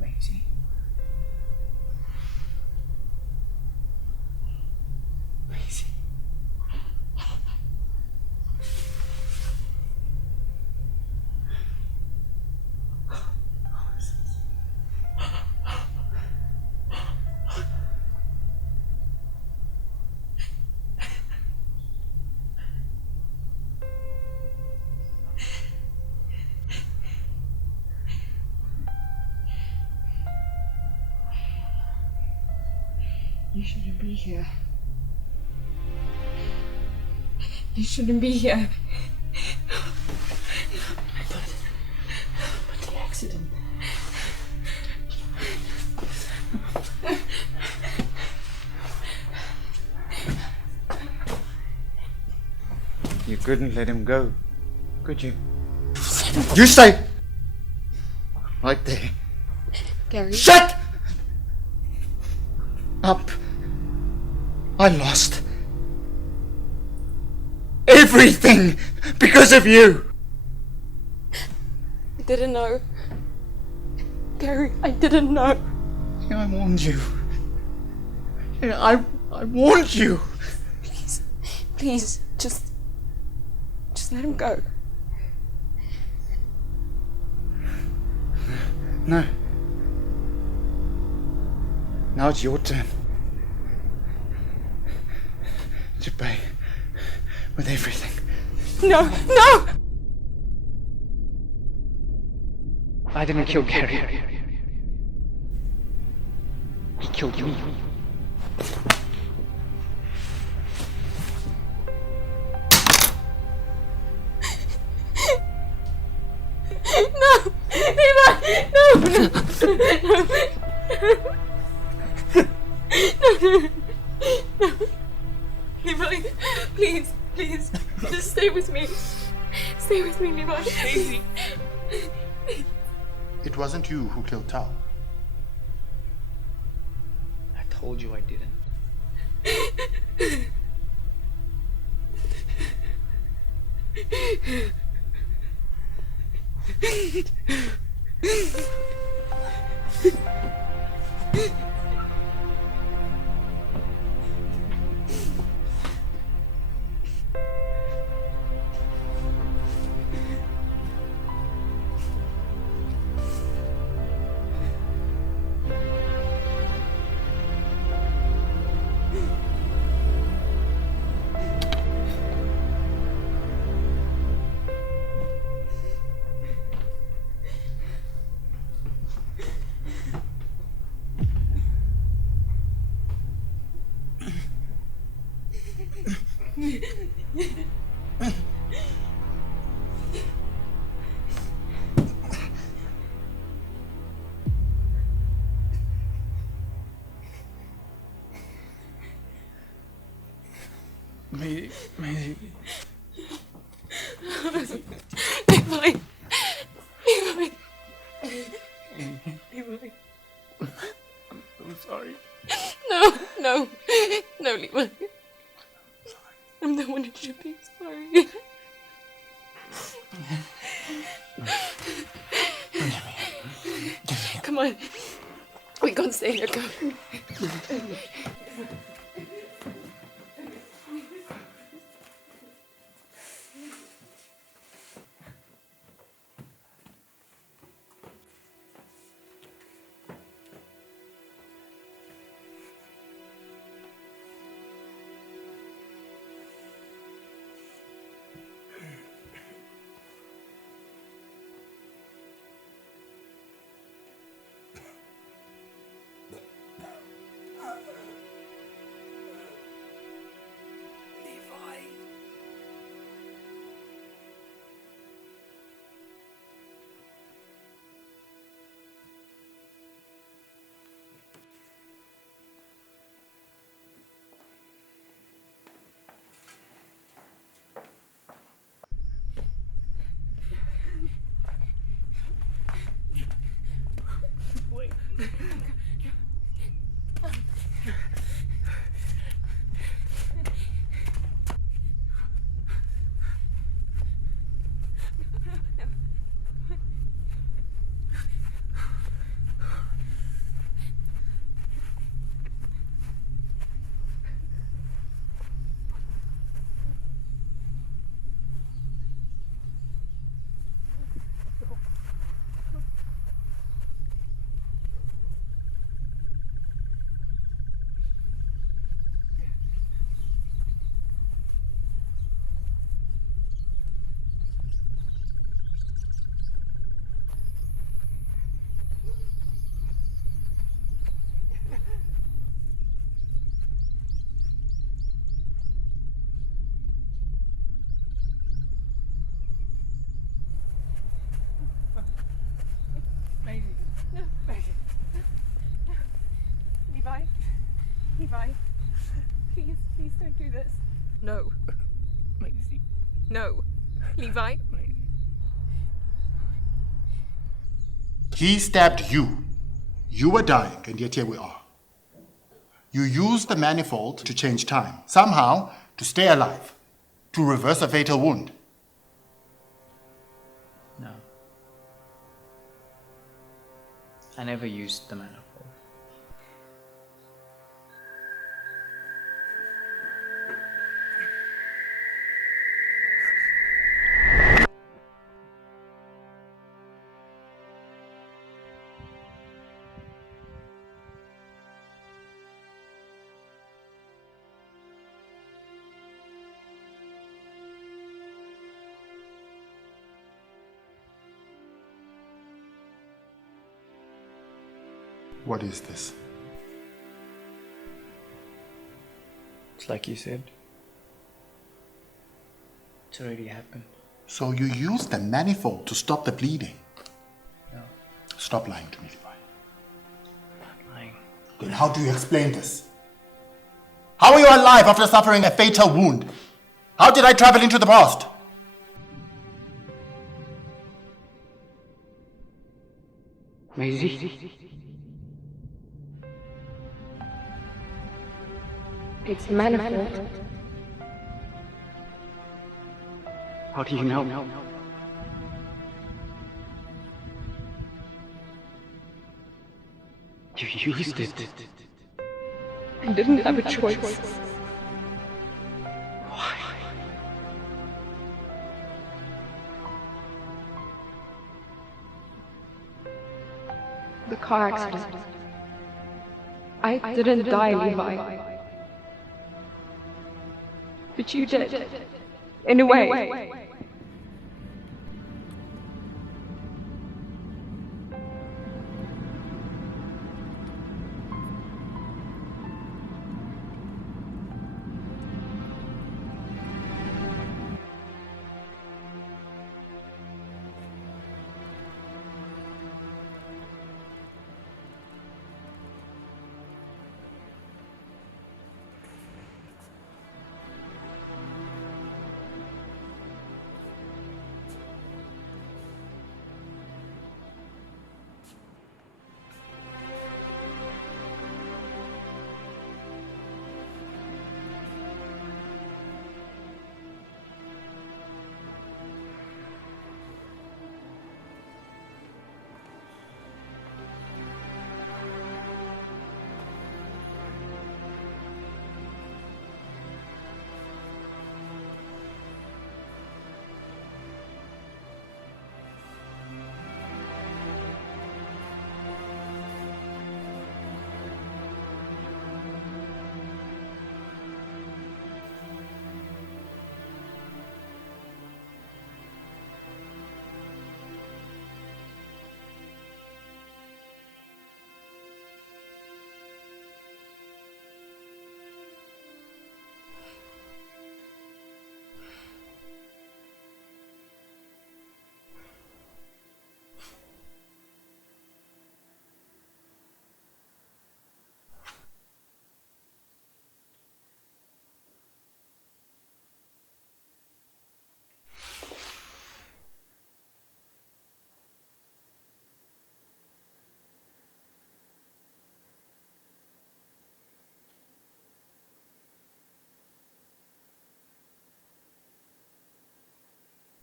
Maisie. Maisie. You shouldn't be here. You shouldn't be here. But the accident. You couldn't let him go, could you? You stay! Right there. Gary. Shut up! I lost everything because of you. I didn't know. Gary, I didn't know. I warned you. I warned you. Please, just let him go. No. Now it's your turn to pay with everything. No, no! I didn't kill Gary. He killed me. No! Levi! No! No! Levi, please, just stay with me. Stay with me, Levi. Daisy. It wasn't you who killed Tal. I told you I didn't. Maisie. Levi. I'm sorry. No, Levi. I'm the one who should be sorry. Come on. We can't stay here. Come on. Levi, please don't do this. No. Maisie. No. Levi. He stabbed you. You were dying, and yet here we are. You use the manifold to change time, somehow to stay alive, to reverse a fatal wound. No. I never used the manifold. What is this? It's like you said. It's already happened. So you use the manifold to stop the bleeding? No. Stop lying to me, Levi. I'm not lying. Then how do you explain this? How are you alive after suffering a fatal wound? How did I travel into the past? Maisie? It's manifold. How do you know? You used it. I didn't have a choice. Why? The car accident. I didn't die, Levi. But you did. In a way.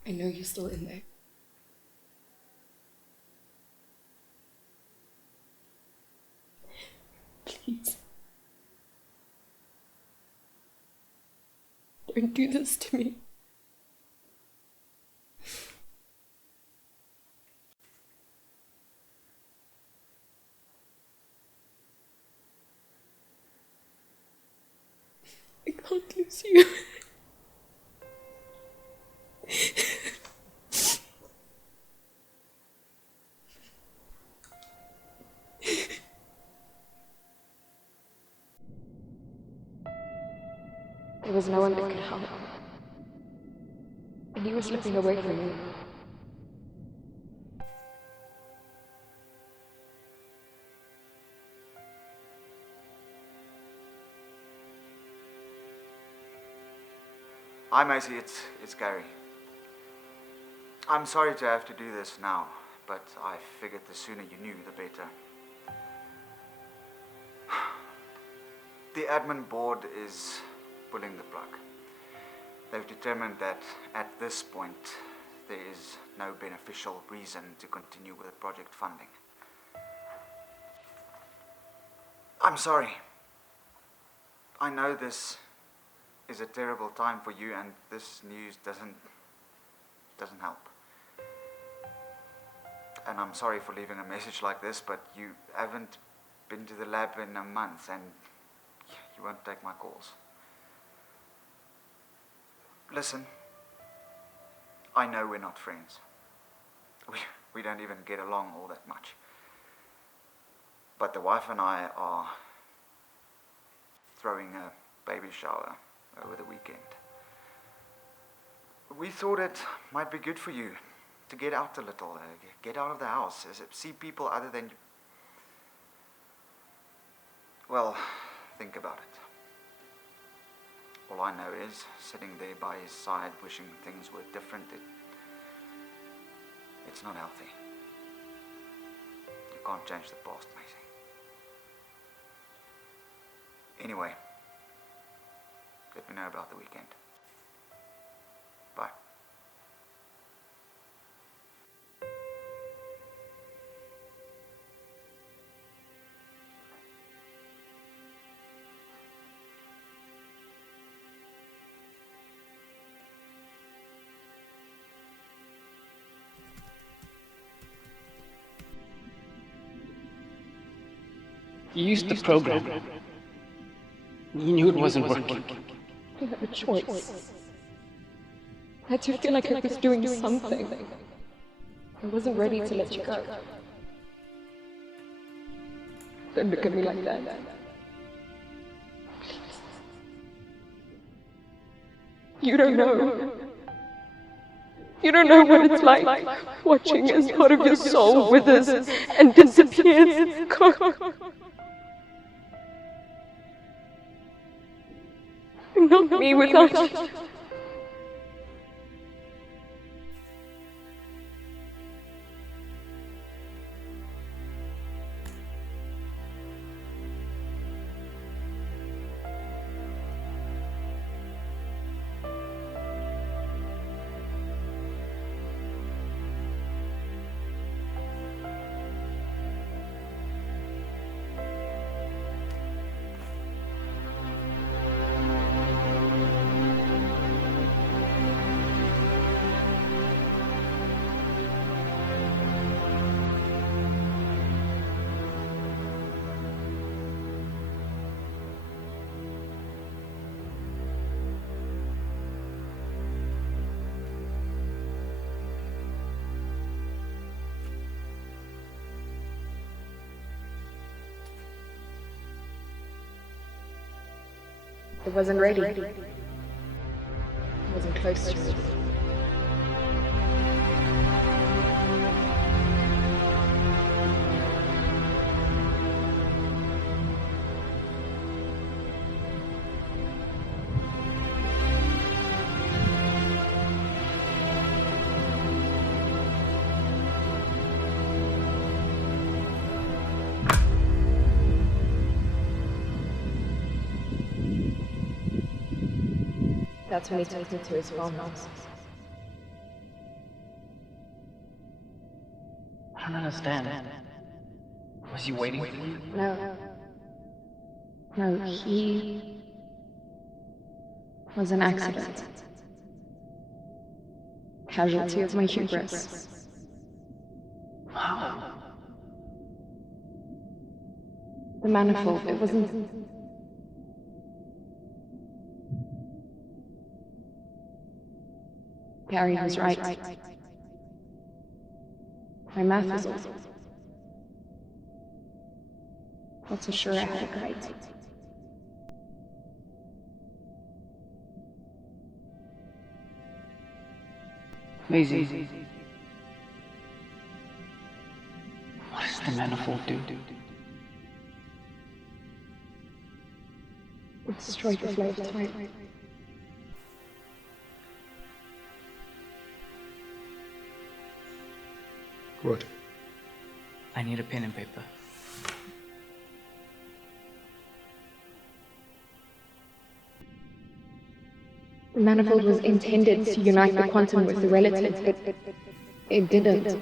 I know you're still in there. Please. Don't do this to me. I can't lose you. There was no one that could help. And you were slipping away from me. Hi, Maisie, it's Gary. I'm sorry to have to do this now, but I figured the sooner you knew, the better. The admin board is pulling the plug. They've determined that at this point, there is no beneficial reason to continue with the project funding. I'm sorry. I know this is a terrible time for you, and this news doesn't help. And I'm sorry for leaving a message like this, but you haven't been to the lab in a month, and you won't take my calls. Listen, I know we're not friends. We don't even get along all that much. But the wife and I are throwing a baby shower over the weekend. We thought it might be good for you to get out a little, get out of the house, see people other than you. Well, think about it. All I know is, sitting there by his side, wishing things were different, it's not healthy. You can't change the past, Maisie. Anyway, let me know about the weekend. Bye. You used the program. You knew it wasn't working. I had a choice. I had to feel like I was doing something. I wasn't ready to let you go. Don't look at me like that. Please. You don't know. You don't know what it's like watching as part of your soul withers and disappears. Not me without you. It wasn't ready. It wasn't close to it. That's when he took me to his farmhouse. I don't understand. Was he waiting for you? No, he was an accident. Casualty of my hubris. How? The manifold, it wasn't... Gary was right. My math is off. Not so sure I had it right. Maisie. What does the manifold do? It destroyed the flow of time. Good. I need a pen and paper. The manifold was intended to unite the quantum with the relative, but it didn't.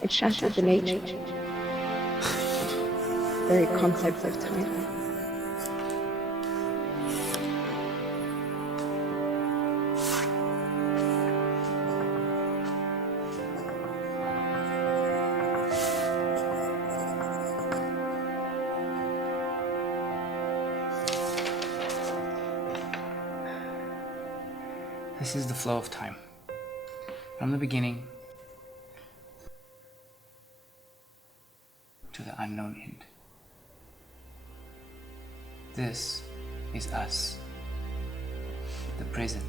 It shattered the nature, the very concept of time. This is the flow of time. From the beginning to the unknown end. This is us, the present.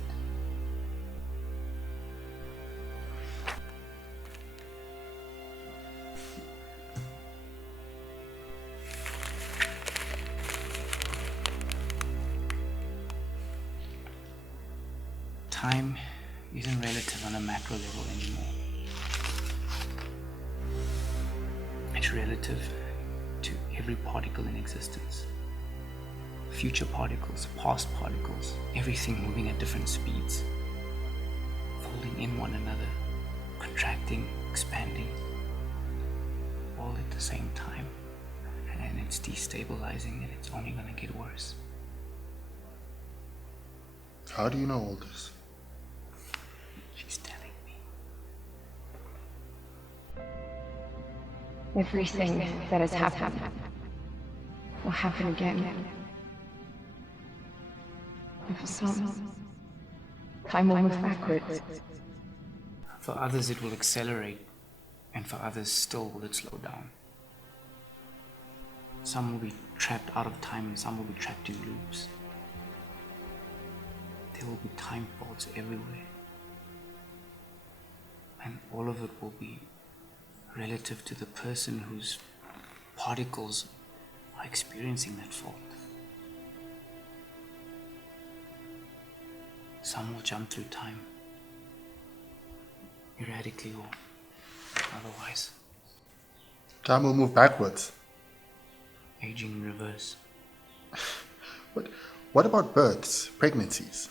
Time isn't relative on a macro level anymore. It's relative to every particle in existence. Future particles, past particles, everything moving at different speeds, folding in one another, contracting, expanding, all at the same time. And it's destabilizing, and it's only going to get worse. How do you know all this? She's telling me. Everything that has happened will happen again. And for some, time will move backwards. For others it will accelerate, and for others still will it slow down. Some will be trapped out of time, and some will be trapped in loops. There will be time faults everywhere. And all of it will be relative to the person whose particles are experiencing that fault. Some will jump through time, erratically or otherwise. Time will move backwards. Aging in reverse. What about births, pregnancies?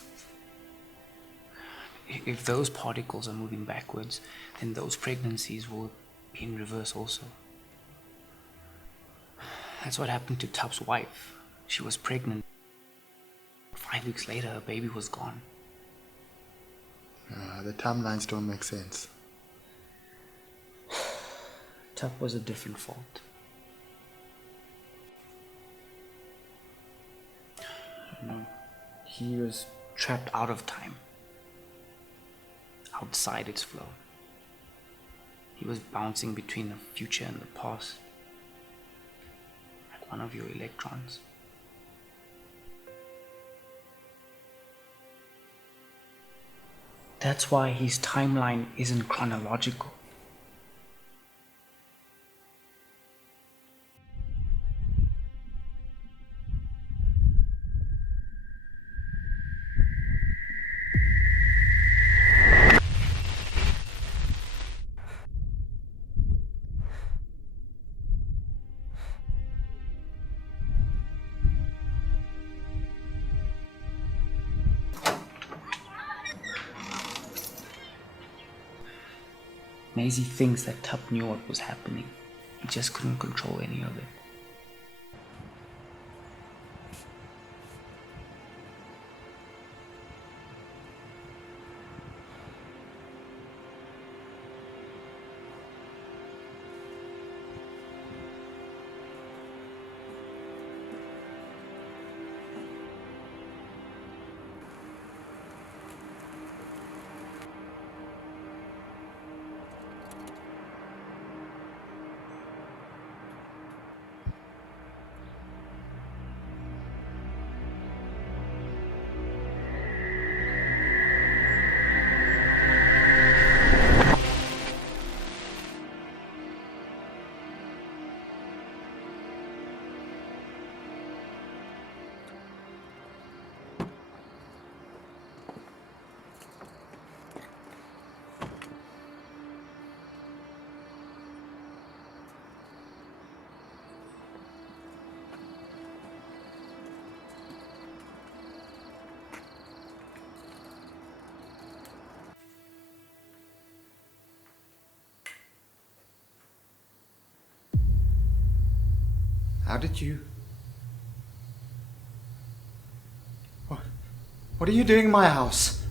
If those particles are moving backwards, then those pregnancies will be in reverse also. That's what happened to Tup's wife. She was pregnant. 5 weeks later, her baby was gone. The timelines don't make sense. Tup was a different fault. No, he was trapped out of time, outside its flow. He was bouncing between the future and the past, like one of your electrons. That's why his timeline isn't chronological. Maisie thinks that Tup knew what was happening. He just couldn't control any of it. How did you... What are you doing in my house?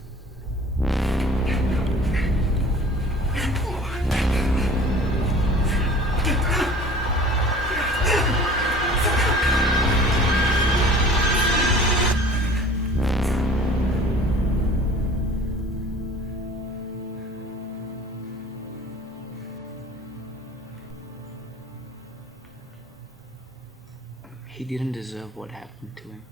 He didn't deserve what happened to him.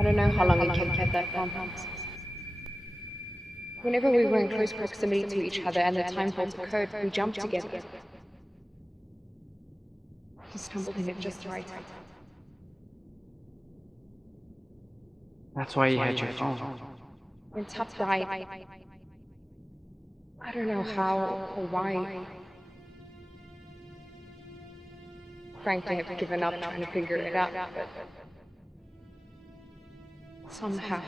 I don't know how long it can keep that farmhouse. Whenever we were in close proximity to each other and the time felt occurred, we jumped together. He stumbled in it just right. That's why you had your phone. When Tup died, I don't know how or why. Frankly, I've given up trying to figure it out, but somehow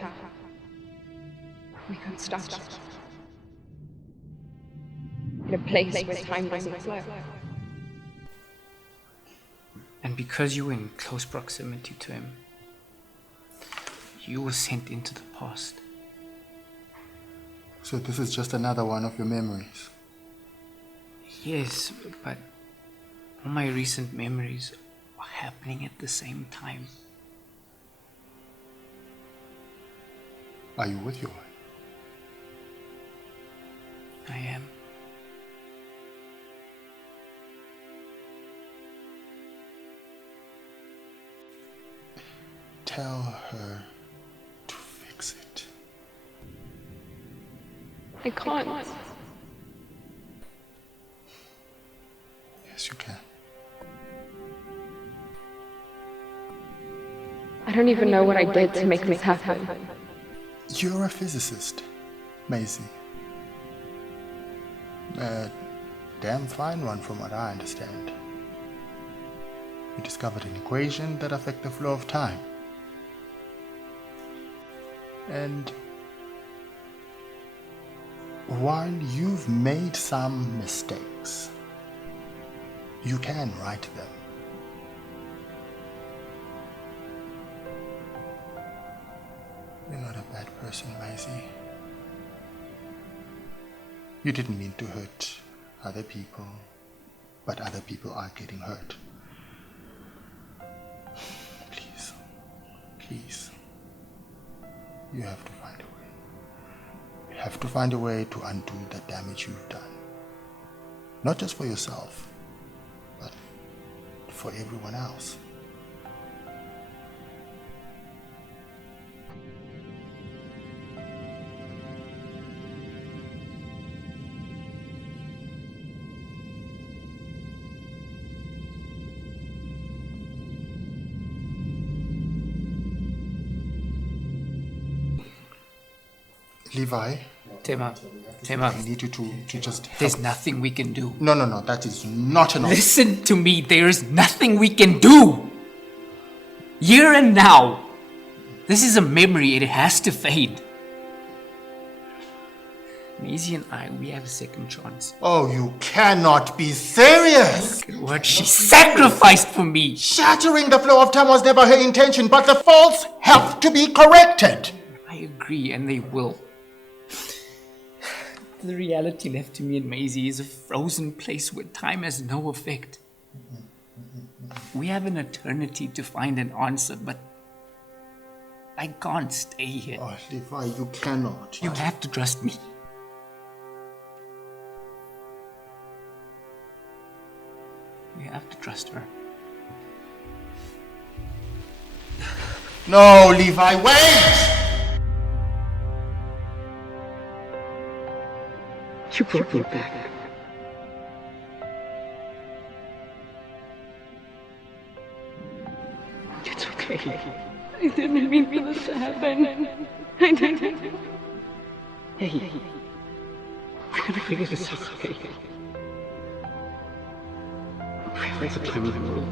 we got stuck in a place where time doesn't flow. And because you were in close proximity to him, you were sent into the past. So this is just another one of your memories. Yes, but all my recent memories are happening at the same time. Are you with your wife? I am. Tell her to fix it. I can't. Yes, you can. I don't even know what I did to make this happen. You're a physicist, Maisie. A damn fine one from what I understand. You discovered an equation that affects the flow of time. And while you've made some mistakes, you can right them. You're not a bad person, Maisie. You didn't mean to hurt other people, but other people are getting hurt. Please, please. You have to find a way. You have to find a way to undo the damage you've done. Not just for yourself, but for everyone else. Levi, Tema, I need you to just help. there's nothing we can do. No, that is not an option. Listen to me, there is nothing we can do. Here and now. This is a memory, it has to fade. Maisie and I, we have a second chance. Oh, you cannot be serious! What she sacrificed for me. Shattering the flow of time was never her intention, but the faults have to be corrected. I agree, and they will. The reality left to me and Maisie is a frozen place where time has no effect. We have an eternity to find an answer, but I can't stay here. Oh, Levi, you cannot. You have to trust me. You have to trust her. No, Levi, wait! You brought me back. It's okay. I didn't mean for this to happen. I didn't. Hey, we're gonna figure this out, okay? We have all the time in the world.